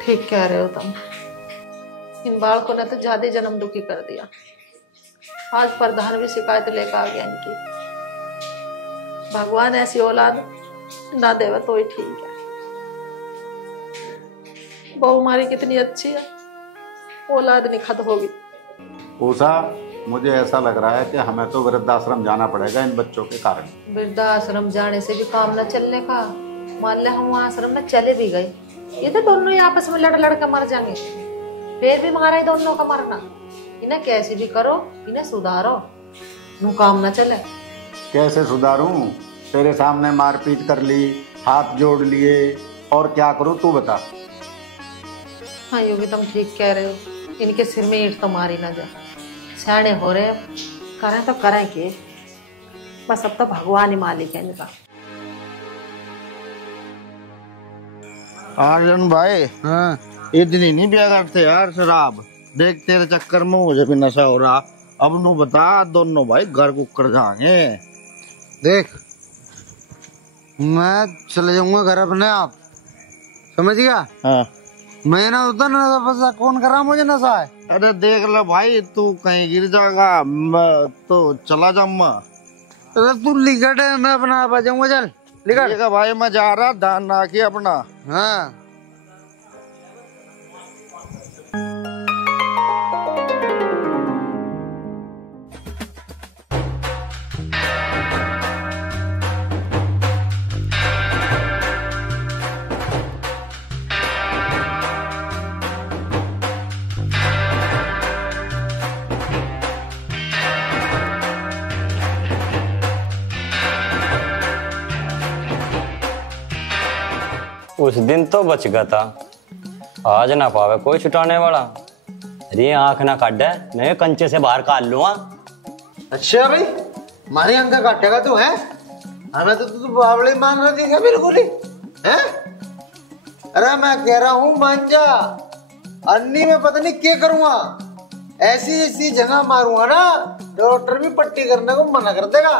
ठीक कह रहे हो तुम। इन बालकों ने तो ज्यादा जन्म दुखी कर दिया। आज प्रधान भी शिकायत लेकर आ गया इनकी। भगवान ऐसी औलाद ना देवे तो ही ठीक है। बहू हमारी कितनी अच्छी है, औलाद निखत होगी। उषा, मुझे ऐसा लग रहा है कि हमें तो वृद्धाश्रम जाना पड़ेगा इन बच्चों के कारण। वृद्धाश्रम जाने से भी काम न चलने का। मान ले हम वहाँ आश्रम में चले भी गए, ये तो दोनों ही आपस में लड़ लड़ कर मर जाएंगे। फिर भी हमारा ही दोनों का मरना। इन्हें कैसे भी करो, इन्हें सुधारो, नू काम न चले। कैसे सुधारूं? तेरे सामने मारपीट कर ली, हाथ जोड़ लिए, और क्या करूं तू बता। हाँ योगी तुम ठीक कह रहे हो। इनके सिर में ईंट तो मारी ना जाए। सियाने हो रहे, करें तो करें के, बस अब तो भगवान ही मालिक है इनका। आर्यन भाई, हाँ इतनी नहीं पिया करते यार शराब। देख तेरे चक्कर में मुझे भी नशा हो रहा। अब नू बता, दोनों भाई घर को कर जाएंगे। देख मैं चले जाऊंगा घर अपने आप, समझ गया? हाँ। मैं ना उधर नशा फंसा, कौन करा मुझे नशा है? अरे देख लो भाई, तू कहीं गिर जाएगा, मैं तो चला जाऊंगा। अरे तू लिखट है, मैं अपना आप आ जाऊंगा। चल लिखट भाई, मैं जा रहा, ध्यान रखिए अपना। हाँ उस दिन तो बच गया था, आज ना पावे कोई छुटाने वाला। अरे आंख ना काटे, नहीं कंचे से बाहर काट लूंगा। अच्छा भाई, हमारी आंख काटेगा तू है? हमें तो तू बावड़ी मान रही थी बिल्कुल ही है। अरे मैं कह रहा हूँ मान जा, अन्नी में पता नहीं क्या करूंगा। ऐसी ऐसी जगह मारूंगा ना, डॉक्टर भी पट्टी करने को मना कर देगा,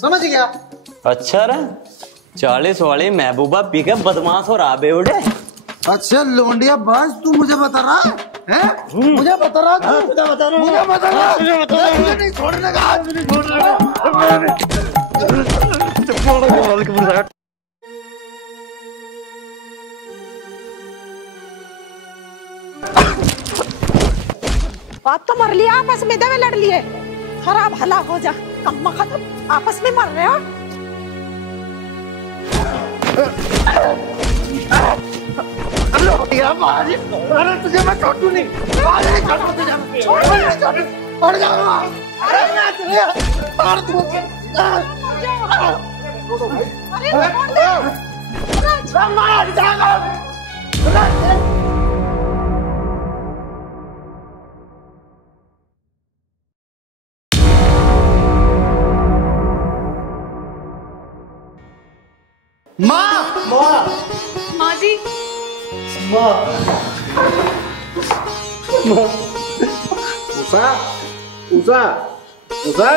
समझ गया? अच्छा रे, 40 वाली महबूबा पी के बदमाश हो रहा बेवड़े। अच्छा लोंडिया बस तू मुझे बता रहा है? मुझे बता रहा था, मुझे बता रहा, मुझे नहीं छोड़ने का, आज नहीं छोड़ने का। बात तो मर लिया, आपस में दवे लड़ लिए। खराब भला हो जा, कम खत्म, आपस में मर रहे हो। अरे तुझे मैं छोड़ू नहीं, छोड़ जाऊंगा। अरे मैं तुझे मार दूंगा। मार जाऊंगा। माँ माँ माँ जी, उषा, उषा, उषा,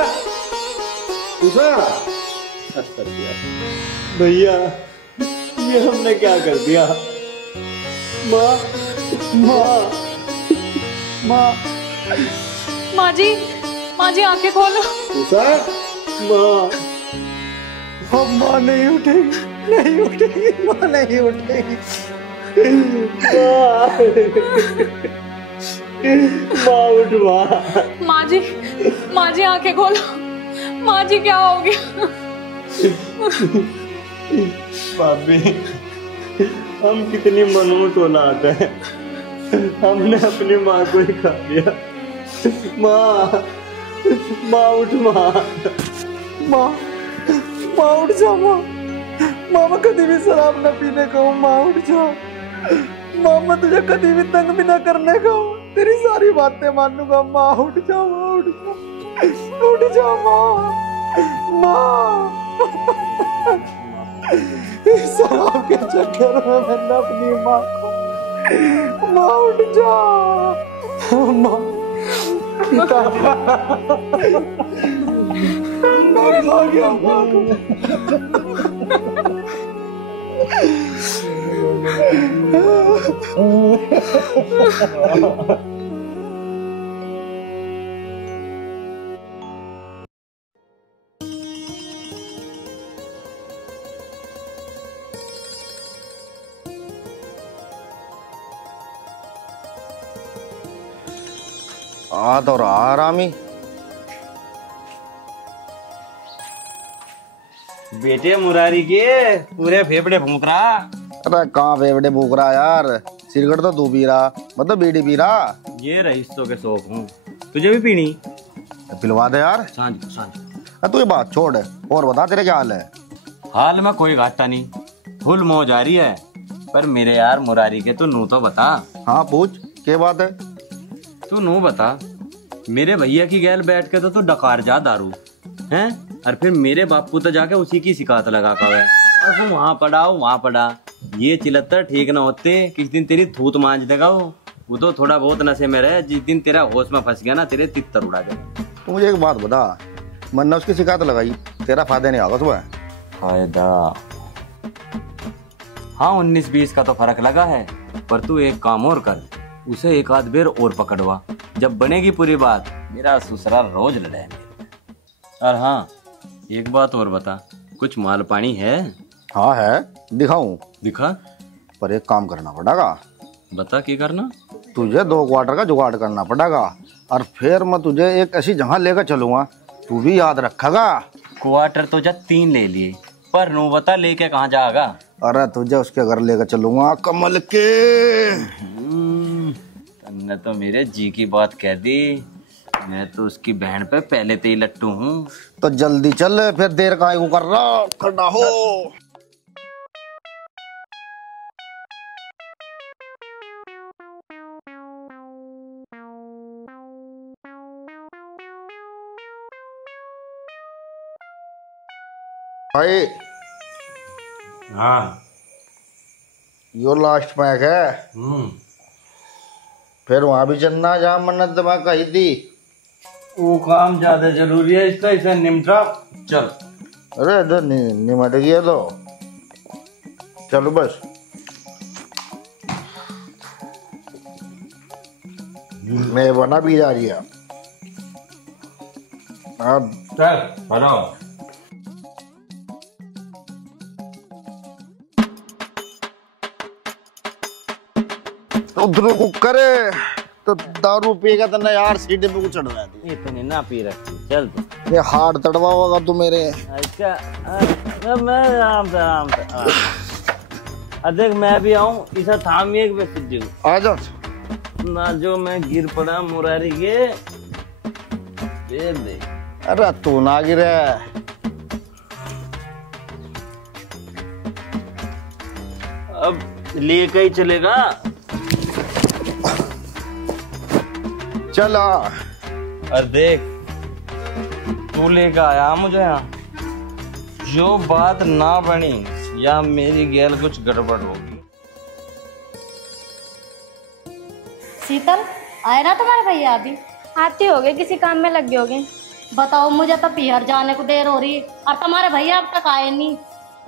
उषा। भैया ये हमने क्या कर दिया? माँ माँ माँ माँ जी, आंखें खोलो। उषा, माँ, अब माँ नहीं उठेगी, नहीं उठेगी, माँ नहीं उठेगी। माँ उठ माँ। माँ जी आंखें खोलो। माँ जी क्या हो गया? भाभी, हम कितनी मनहूस औलाद हैं, हमने अपनी माँ को ही खा लिया। माँ, माँ उठ माँ, माँ, माँ उठ जा माँ, माँ मैं कभी भी शराब न पीने का हूँ, माँ उठ जा। माँ मैं तुझे कभी भी तंग भी न करने का हूँ, तेरी सारी बातें मानूंगा। माँ उठ जा, माँ उठ जा, उठ जा माँ, माँ। इस शराब के चक्कर में मैंने अपनी माँ को, माँ उठ जा माँ, मैं खा गया माँ को। आ तो रहा आरामी। बेटे मुरारी के पूरे फेफड़े फूंक रहा। अरे कहाँ फेफड़े फूक रहा यार, सिगरेट तो तू पी रहा, मतलब बीड़ी पी रहा। ये रईसों के शौक हूँ, तुझे भी पीनी? पिलवा दे यार। सांझ सांझ। तू ये बात छोड़ और बता तेरे क्या हाल है? हाल में कोई घाटा नहीं, फुल मौज आ रही है। पर मेरे यार मुरारी के तू नू तो बता। हाँ पूछ, क्या बात है? तू नू बता, मेरे भैया की गैल बैठ के तो तू डकार जा दारू हैं, और फिर मेरे बापू तो जाके उसी की शिकायत लगा कर और तू वहाँ पड़ा। ये चिलत्तर ठीक ना होते, किस दिन तेरी थूत मांझ देगा वो तो थोड़ा बहुत नशे में रहे, जिस दिन तेरा होश में फंस गया ना तेरे तित्तर उड़ा दे। तू मुझे एक बात बता, मैंने उसकी शिकायत लगाई, तेरा फायदा नहीं होगा सुबह? फायदा? हाँ 19-20 का तो फर्क लगा है, पर तू एक काम और कर, उसे एक आध बेर और पकड़वा, जब बनेगी पूरी बात मेरा ससुराल रोज लड़े। और हाँ एक बात और बता, कुछ माल पानी है? हाँ है, दिखाऊं? दिखा। पर एक काम करना पड़ेगा। बता क्या करना? तुझे 2 क्वार्टर का जुगाड़ करना पड़ेगा, और फिर मैं तुझे एक ऐसी जगह लेकर चलूंगा, तू भी याद रखेगा। क्वार्टर तो जब 3 ले लिए, पर नो बता लेके कहाँ जाएगा? अरे तुझे उसके घर लेकर चलूंगा, कमल के। तुमने तो मेरे जी की बात कह दी, मैं तो उसकी बहन पे पहले से ही लट्टू हूँ। तो जल्दी चल, फिर देर काहे को कर रहा, खड़ा हो। भाई हाँ यो लास्ट मैच है, फिर वहां भी चलना जहाँ मन्नत मैं कही थी। वो काम ज्यादा जरूरी है इसका, इसे निमटा चल। अरे तो निमट गया तो चलो बस। मैं बना भी जा रही है अब। चल हेलो। उधर को करे तो दारू पिएगा तो ना यार, सीढ़ी पे को चढ़वा दी। इतनी ना पी रखी, चल तू। ये हार्ड तड़वा होगा तू मेरे। अच्छा मैं आराम से देख मैं भी आऊँ, इसे थाम एक बे सिद्धि आ जाओ ना, जो मैं गिर पड़ा मुरारी के दे। अरे तू ना गिरे, अब लेके ही चलेगा। चला। और देख तू लेकर आया मुझे यहाँ, जो बात ना बनी या मेरी गैल कुछ गड़बड़ होगी। शीतल आए ना तुम्हारे भैया? अभी आते होगे, किसी काम में लग गए होगे। बताओ, मुझे तो पीहर जाने को देर हो रही और तुम्हारे भैया अब तक आए नहीं।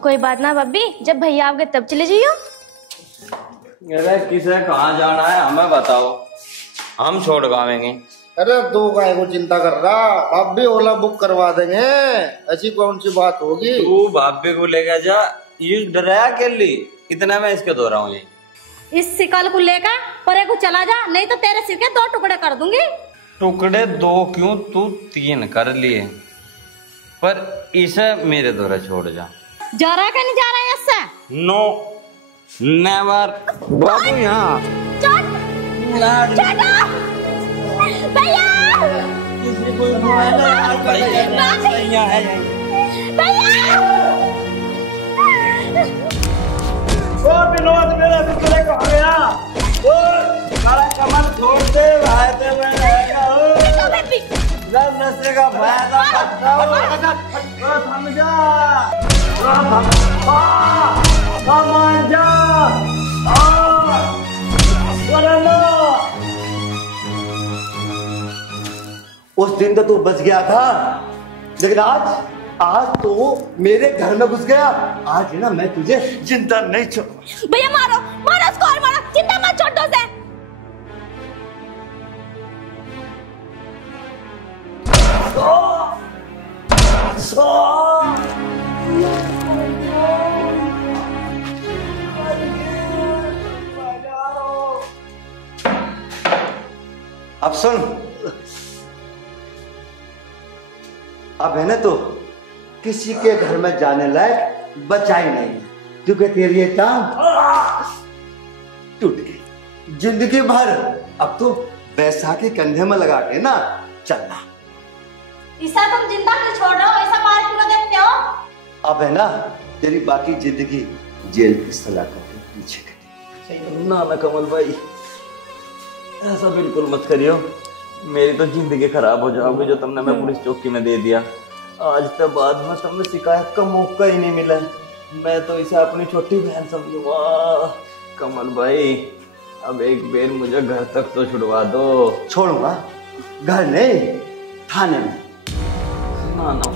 कोई बात ना बब्बी, जब भैया आप गए तब चले जाइयो। अरे किसे कहाँ जाना है हमें बताओ, हम छोड़ गावेंगे। अरे दो गाय को चिंता कर रहा, अब भी ओला बुक करवा देंगे, ऐसी कौन सी बात होगी। तू भाभी को लेकर जा, ये डराया के लिए इतना मैं इसके दो रहा हूँ। इस शिकल को लेकर परे को चला जा, नहीं तो तेरे सिर के 2 टुकड़े कर दूंगी। टुकड़े 2 क्यों, तू 3 कर लिए, पर इसे मेरे द्वारा छोड़ जा। जा रहा है कि नहीं जा रहा है इससे? No never. बाबू यहाँ भैया विनोद मेरा पिछले कहाँ गया? काला कमल छोड़ दे, भाई ते मैं रहेगा। जब नशे का फायदा करता हूँ, थम जा, मान जा, उस दिन तो तू बच गया था, लेकिन आज तो मेरे घर में घुस गया। आज है ना मैं तुझे जिंदा नहीं छोड़। भैया मारो मारो उसको और मारो, जिंदा मत छोड़ दो उसे। अब सुन, अब है ना तो किसी के घर में जाने लायक बचा ही नहीं, क्योंकि तेरी ये टांग टूट गई। जिंदगी भर अब तो बैसाखी कंधे में लगा के ना चलना। ईसा तुम जिंदा क्यों छोड़ रहे हो? ऐसा मार क्यों देखते हो? अब है ना तेरी बाकी जिंदगी जेल की सलाखों के पीछे कटी। ना ना कमल भाई, ऐसा बिल्कुल मत करियो, मेरी तो जिंदगी खराब हो जाओगी जो तुमने मैं पुलिस चौकी में दे दिया। आज तक बाद में तुमने शिकायत का मौका ही नहीं मिला। मैं तो इसे अपनी छोटी बहन समझूंगा। कमल भाई, अब एक बेर मुझे घर तक तो छुड़वा दो। छोड़ूंगा? घर नहीं, थाने में। ना ना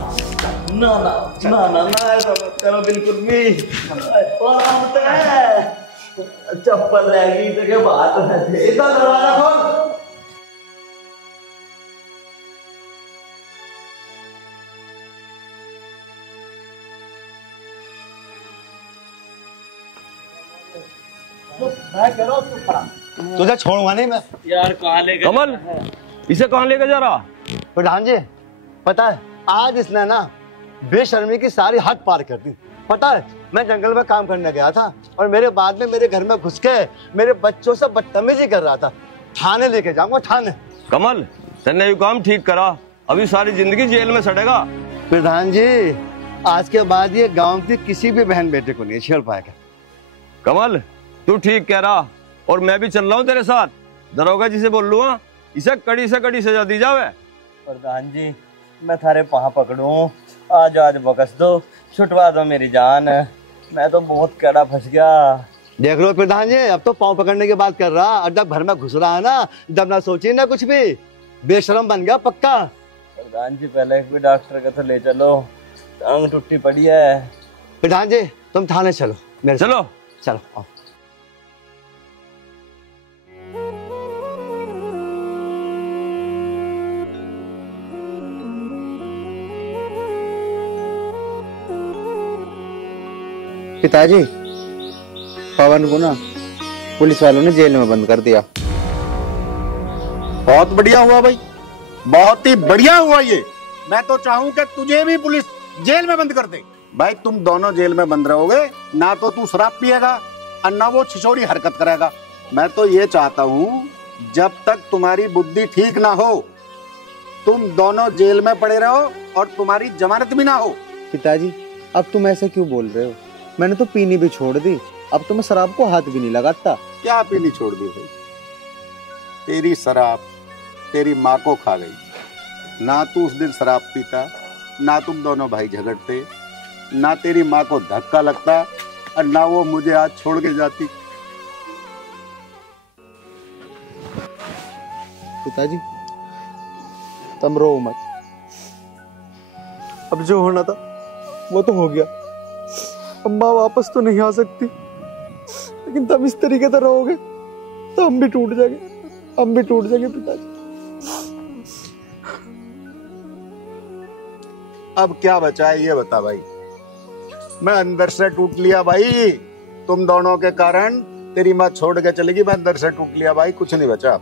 ना ना ना ना ना, ऐसा मत करो बिल्कुल भी। चप्पल रहेगी जगह बात है। इतना दरवाजा खोल। तुझे छोड़ूंगा नहीं मैं। यार कहाँ लेके कमल, इसे कहाँ लेके जा रहा? प्रधान जी, पता है आज इसने ना बेशर्मी की सारी हद पार कर दी। पता है मैं जंगल में काम करने गया था और मेरे बाद में मेरे घर में घुस के मेरे बच्चों से बदतमीजी कर रहा था। थाने लेके जाऊंगा, थाने। कमल, तेने ये काम ठीक करा, अभी सारी जिंदगी जेल में सड़ेगा। प्रधान जी, आज के बाद ये गांव की किसी भी बहन बेटे को नहीं छेड़ पाएगा। कमल, तू ठीक कह रहा, और मैं भी चल रहा हूँ तेरे साथ। दरोगा जी से बोल लूंगा, इसे कड़ी से कड़ी सजा दी जावे। प्रधान जी, मैं थारे पाँव पकड़ूं, आज बकस दो, छुटवा दो मेरी जान। मैं तो बहुत कड़ा फंस गया। देख लो प्रधान जी, अब तो पाँव पकड़ने की बात कर रहा, और जब घर में घुस रहा है ना, जब ना सोची ना कुछ भी, बेशरम बन गया पक्का। प्रधान जी, पहले भी डॉक्टर का तो ले चलो, टांग टूटी पड़ी है। प्रधान जी, तुम थाने चलो मेरे। चलो चलो आओ। पिताजी, पवन को ना पुलिस वालों ने जेल में बंद कर दिया। बहुत बढ़िया हुआ भाई, बहुत ही बढ़िया हुआ ये। मैं तो चाहूं कि तुझे भी पुलिस जेल में बंद कर दे। भाई तुम दोनों जेल में बंद रहोगे, ना तो तू शराब पिएगा और ना वो छिछोरी हरकत करेगा। मैं तो ये चाहता हूँ जब तक तुम्हारी बुद्धि ठीक ना हो, तुम दोनों जेल में पड़े रहो और तुम्हारी जमानत भी ना हो। पिताजी, अब तुम ऐसे क्यों बोल रहे हो? मैंने तो पीनी भी छोड़ दी, अब तो मैं शराब को हाथ भी नहीं लगाता। क्या पीनी छोड़ दी भाई? तेरी शराब तेरी माँ को खा गई। ना तू उस दिन शराब पीता, ना तुम दोनों भाई झगड़ते, ना तेरी माँ को धक्का लगता, और ना वो मुझे आज छोड़ के जाती। पिताजी, तुम रो मत। अब जो होना था वो तो हो गया। अम्मा वापस तो नहीं आ सकती, लेकिन तुम इस तरीके से रहोगे तो हम भी टूट जाएंगे, हम भी टूट जाएंगे पिताजी। अब क्या बचा है ये बता भाई। मैं अंदर से टूट लिया भाई, तुम दोनों के कारण। तेरी माँ छोड़ के चलेगी, मैं अंदर से टूट लिया भाई, कुछ नहीं बचा।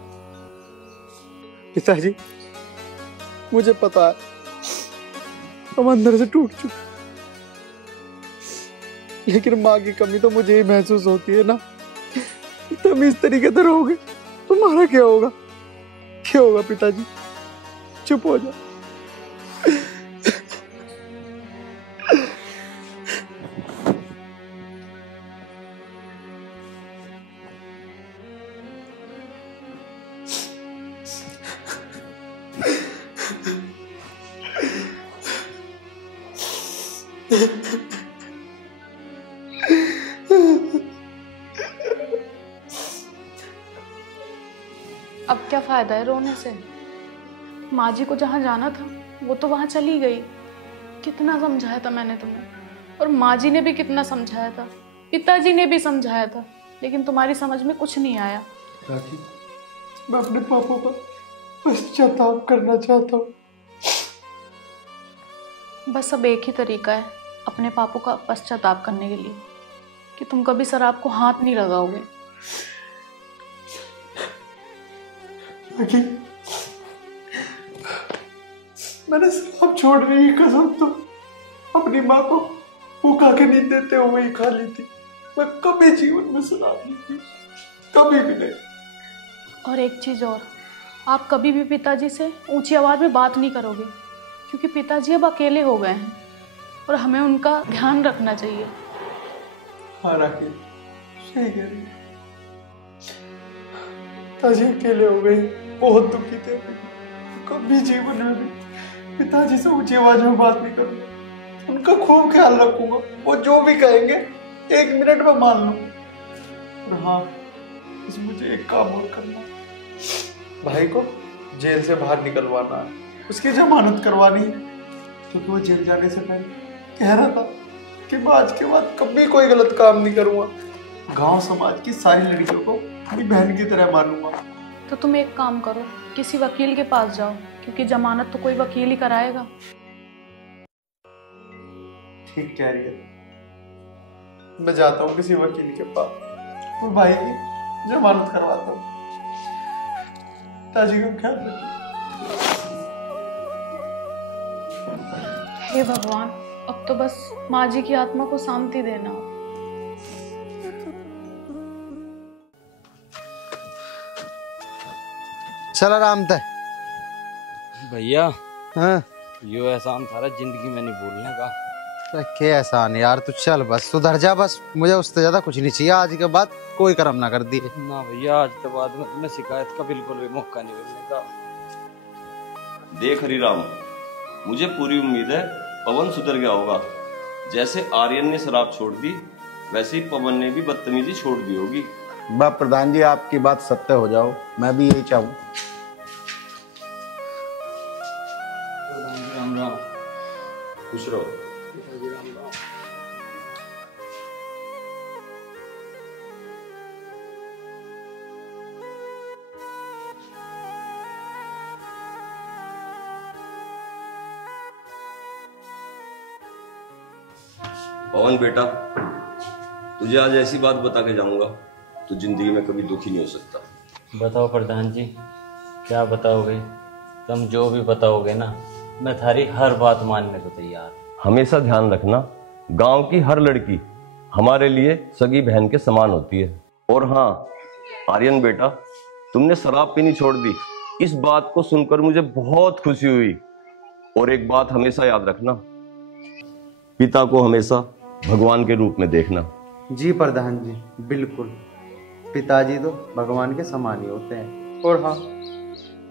पिताजी मुझे पता है हम अंदर से टूट चुके, लेकिन माँ की कमी तो मुझे ही महसूस होती है ना। तुम इस तरीके से रहोगे तुम्हारा क्या होगा? क्या होगा पिताजी? चुप हो जाओ। अब क्या फायदा है रोने से? माँ जी को जहाँ जाना था वो तो वहाँ चली गई। कितना समझाया था मैंने तुम्हें, और माँ जी ने भी कितना समझाया था, पिताजी ने भी समझाया था, लेकिन तुम्हारी समझ में कुछ नहीं आया। राखी, मैं अपने पापा का पश्चाताप करना चाहता हूँ। बस अब एक ही तरीका है अपने पापों का पश्चाताप करने के लिए, कि तुम कभी शराब को हाथ नहीं लगाओगे। राखी, मैंने शराब छोड़ने की कसम तो अपनी माँ को भूखा के नहीं देते हुए ही खा ली थी। मैं कभी जीवन में शराब नहीं पी, कभी भी नहीं। और एक चीज और, आप कभी भी पिताजी से ऊंची आवाज में बात नहीं करोगे, क्योंकि पिताजी अब अकेले हो गए हैं और हमें उनका ध्यान रखना चाहिए। हाँ राखी, सही कह रही है। पिताजी अकेले हो गए, बहुत दुखी थे। कभी जीवन में भी पिताजी से ऊंची आवाज में बात नहीं करूंगा, उनका खूब ख्याल रखूंगा। वो जो भी कहेंगे 1 मिनट में मान लूंगा। और हाँ, बस मुझे एक काम और करना है, भाई को जेल से बाहर निकलवाना है, उसकी जमानत करवानी है, क्योंकि वो जेल जाने से पहले कह रहा था कि मैं आज के बाद कभी कोई गलत काम नहीं करूंगा, गांव समाज की सारी लड़कियों को अपनी बहन की तरह मानूंगा। तो तुम एक काम करो, किसी वकील के पास जाओ, क्योंकि जमानत तो कोई वकील ही कराएगा। ठीक कह रही है, मैं जाता हूँ किसी वकील के पास और भाई की जमानत करवाता हूँ। ताजी का ख्याल रखिए। हे भगवान, अब तो बस माँ जी की आत्मा को शांति देना। चल आराम तय भैया। हाँ, यो एहसान थारा जिंदगी में नहीं भूलने का। अरे क्या एहसान यार, तू चल बस, सुधर जा बस। मुझे उससे ज्यादा कुछ नहीं चाहिए, आज के बाद कोई कर्म ना कर दिए। ना भैया, आज के बाद में तुम्हें शिकायत का बिल्कुल भी मौका नहीं मिलने का। देख हरिराम, मुझे पूरी उम्मीद है पवन सुधर गया होगा। जैसे आर्यन ने शराब छोड़ दी, वैसे ही पवन ने भी बदतमीजी छोड़ दी होगी। बा प्रधान जी, आपकी बात सत्य हो जाओ, मैं भी यही चाहूँ। राम राम। खुश रहो। पवन बेटा, तुझे आज ऐसी बात बता के जाऊंगा तो जिंदगी में कभी दुखी नहीं हो सकता। बताओ प्रधान जी, क्या बताओगे? तुम जो भी बताओगे ना, मैं थारी हर बात मानने को तैयार। हमेशा ध्यान रखना, गांव की हर लड़की हमारे लिए सगी बहन के समान होती है। और हाँ आर्यन बेटा, तुमने शराब पीनी छोड़ दी, इस बात को सुनकर मुझे बहुत खुशी हुई। और एक बात हमेशा याद रखना, पिता को हमेशा भगवान के रूप में देखना। जी प्रधान जी, बिल्कुल। पिताजी तो भगवान के समान ही होते हैं। और हाँ,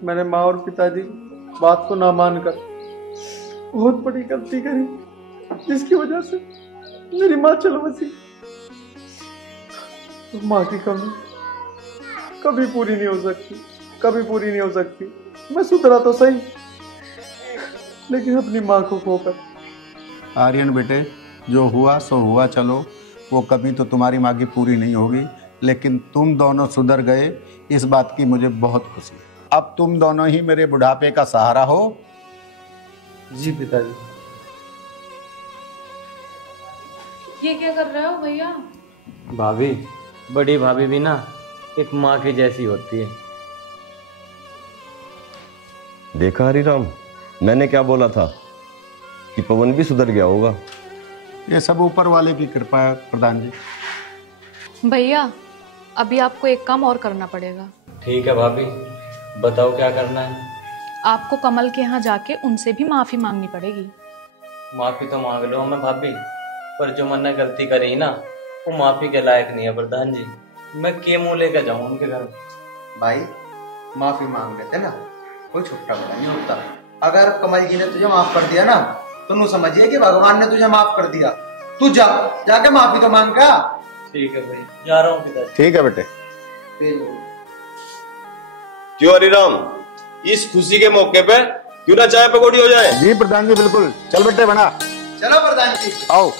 मैंने माँ और पिताजी बात को ना मानकर बहुत बड़ी गलती करी, जिसकी वजह से मेरी माँ चल बसी। माँ की कमी कभी पूरी नहीं हो सकती, कभी पूरी नहीं हो सकती। मैं सुधरा तो सही, लेकिन अपनी माँ को खोकर। आर्यन बेटे, जो हुआ सो हुआ, चलो वो कभी तो तुम्हारी माँ की पूरी नहीं होगी, लेकिन तुम दोनों सुधर गए, इस बात की मुझे बहुत खुशी है। अब तुम दोनों ही मेरे बुढ़ापे का सहारा हो। जी पिताजी। ये क्या कर रहे हो भैया? भाभी, बड़ी भाभी भी ना एक माँ की जैसी होती है। देखा हरिराम, मैंने क्या बोला था कि पवन भी सुधर गया होगा। ये सब ऊपर वाले की कृपा है प्रधान जी। भैया अभी आपको एक काम और करना पड़ेगा। ठीक है भाभी, बताओ क्या करना है। आपको कमल के यहाँ जाके उनसे भी माफी मांगनी पड़ेगी। माफी तो मांग लो मैं भाभी, पर जो मैंने गलती करी ना वो माफी के लायक नहीं है प्रधान जी। मैं के मुंह लेकर जाऊं उनके घर? भाई माफी मांग लेते ना, कोई छोटा बड़ा नहीं होता। अगर कमल जी ने तुझे माफ कर दिया ना तो नू समझिए कि भगवान ने तुझे माफ कर दिया। तू जाके माफी तो मांग का। ठीक है भाई, जा रहा हूँ पिताजी। ठीक है बेटे। क्यों हरिराम, इस खुशी के मौके पे क्यों ना चाय पकौड़ी हो जाए? जी प्रधान जी बिल्कुल। चल बेटे बना। चलो प्रधान जी आओ।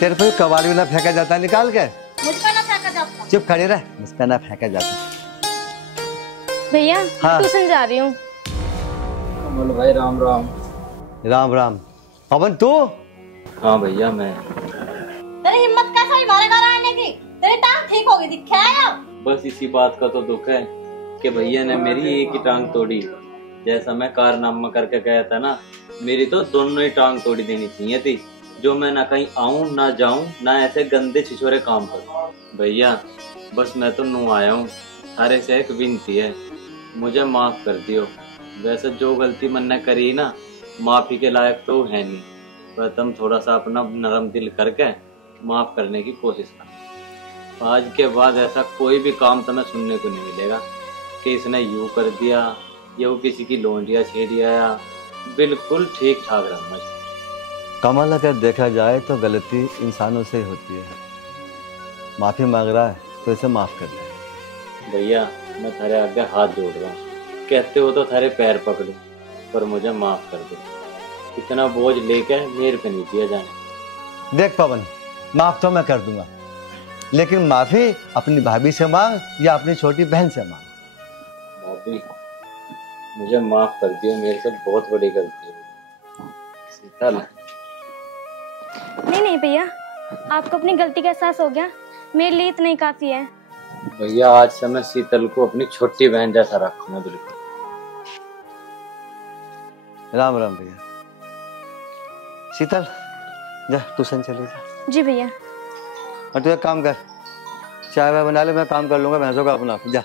तेरे पे कबाड़ भी ना फेंका जाता निकाल के? मुझको ना फेंका जाता। चुप खड़ी रह, मुझका ना फेंका जाता। भैया हाँ। ट्यूशन जा रही हूँ। कमल भाई राम राम। राम राम। पवन तू? हाँ भैया मैं। तेरी हिम्मत कैसे हुई हमारे घर आने की? तेरी टांग ठीक होगी दिखा है अब। बस इसी बात का तो दुख है कि भैया ने मेरी एक ही टांग तोड़ी। जैसा मैं कारनामा करके गया था ना, मेरी तो दोनों ही टांग तोड़ी देनी चाहिए थी। जो मैं ना कहीं आऊं ना जाऊं ना ऐसे गंदे छिछोरे काम करूं। भैया बस मैं तो नू आया हूँ, सारे से एक विनती है, मुझे माफ कर दियो। वैसे जो गलती मैंने करी ना माफी के लायक तो है नहीं, पर तुम थोड़ा सा अपना नरम दिल करके माफ करने की कोशिश कर। आज के बाद ऐसा कोई भी काम तुम्हें सुनने को नहीं मिलेगा कि इसने यूं कर दिया या वो किसी की लोंडिया छेड़ी आया। बिल्कुल ठीक ठाक रहना। कमल अगर देखा जाए तो गलती इंसानों से ही होती है। माफी मांग रहा है तो इसे माफ कर दे। भैया मैं थारे आगे हाथ जोड़ रहा हूँ, कहते हो तो थारे पैर पकड़ो, पर मुझे माफ कर दो। इतना बोझ लेकर मेरे पे नहीं दिया जाने। देख पवन, माफ तो मैं कर दूंगा, लेकिन माफी अपनी भाभी से मांग या अपनी छोटी बहन से मांग। भाभी मुझे माफ कर दियो, मेरे से बहुत बड़ी गलती है। शीतल। नहीं भैया, आपको अपनी गलती का एहसास हो गया, मेरे लिए इतना ही काफी है। भैया आज से मैं शीतल को अपनी छोटी बहन जैसा रखूंगा। बिल्कुल। राम राम भैया। शीतल जा ट्यूशन चली जा। जी भैया। और तू एक काम कर, चाय वाय बना ले, मैं काम कर लूंगा भैंसों का अपना। जा।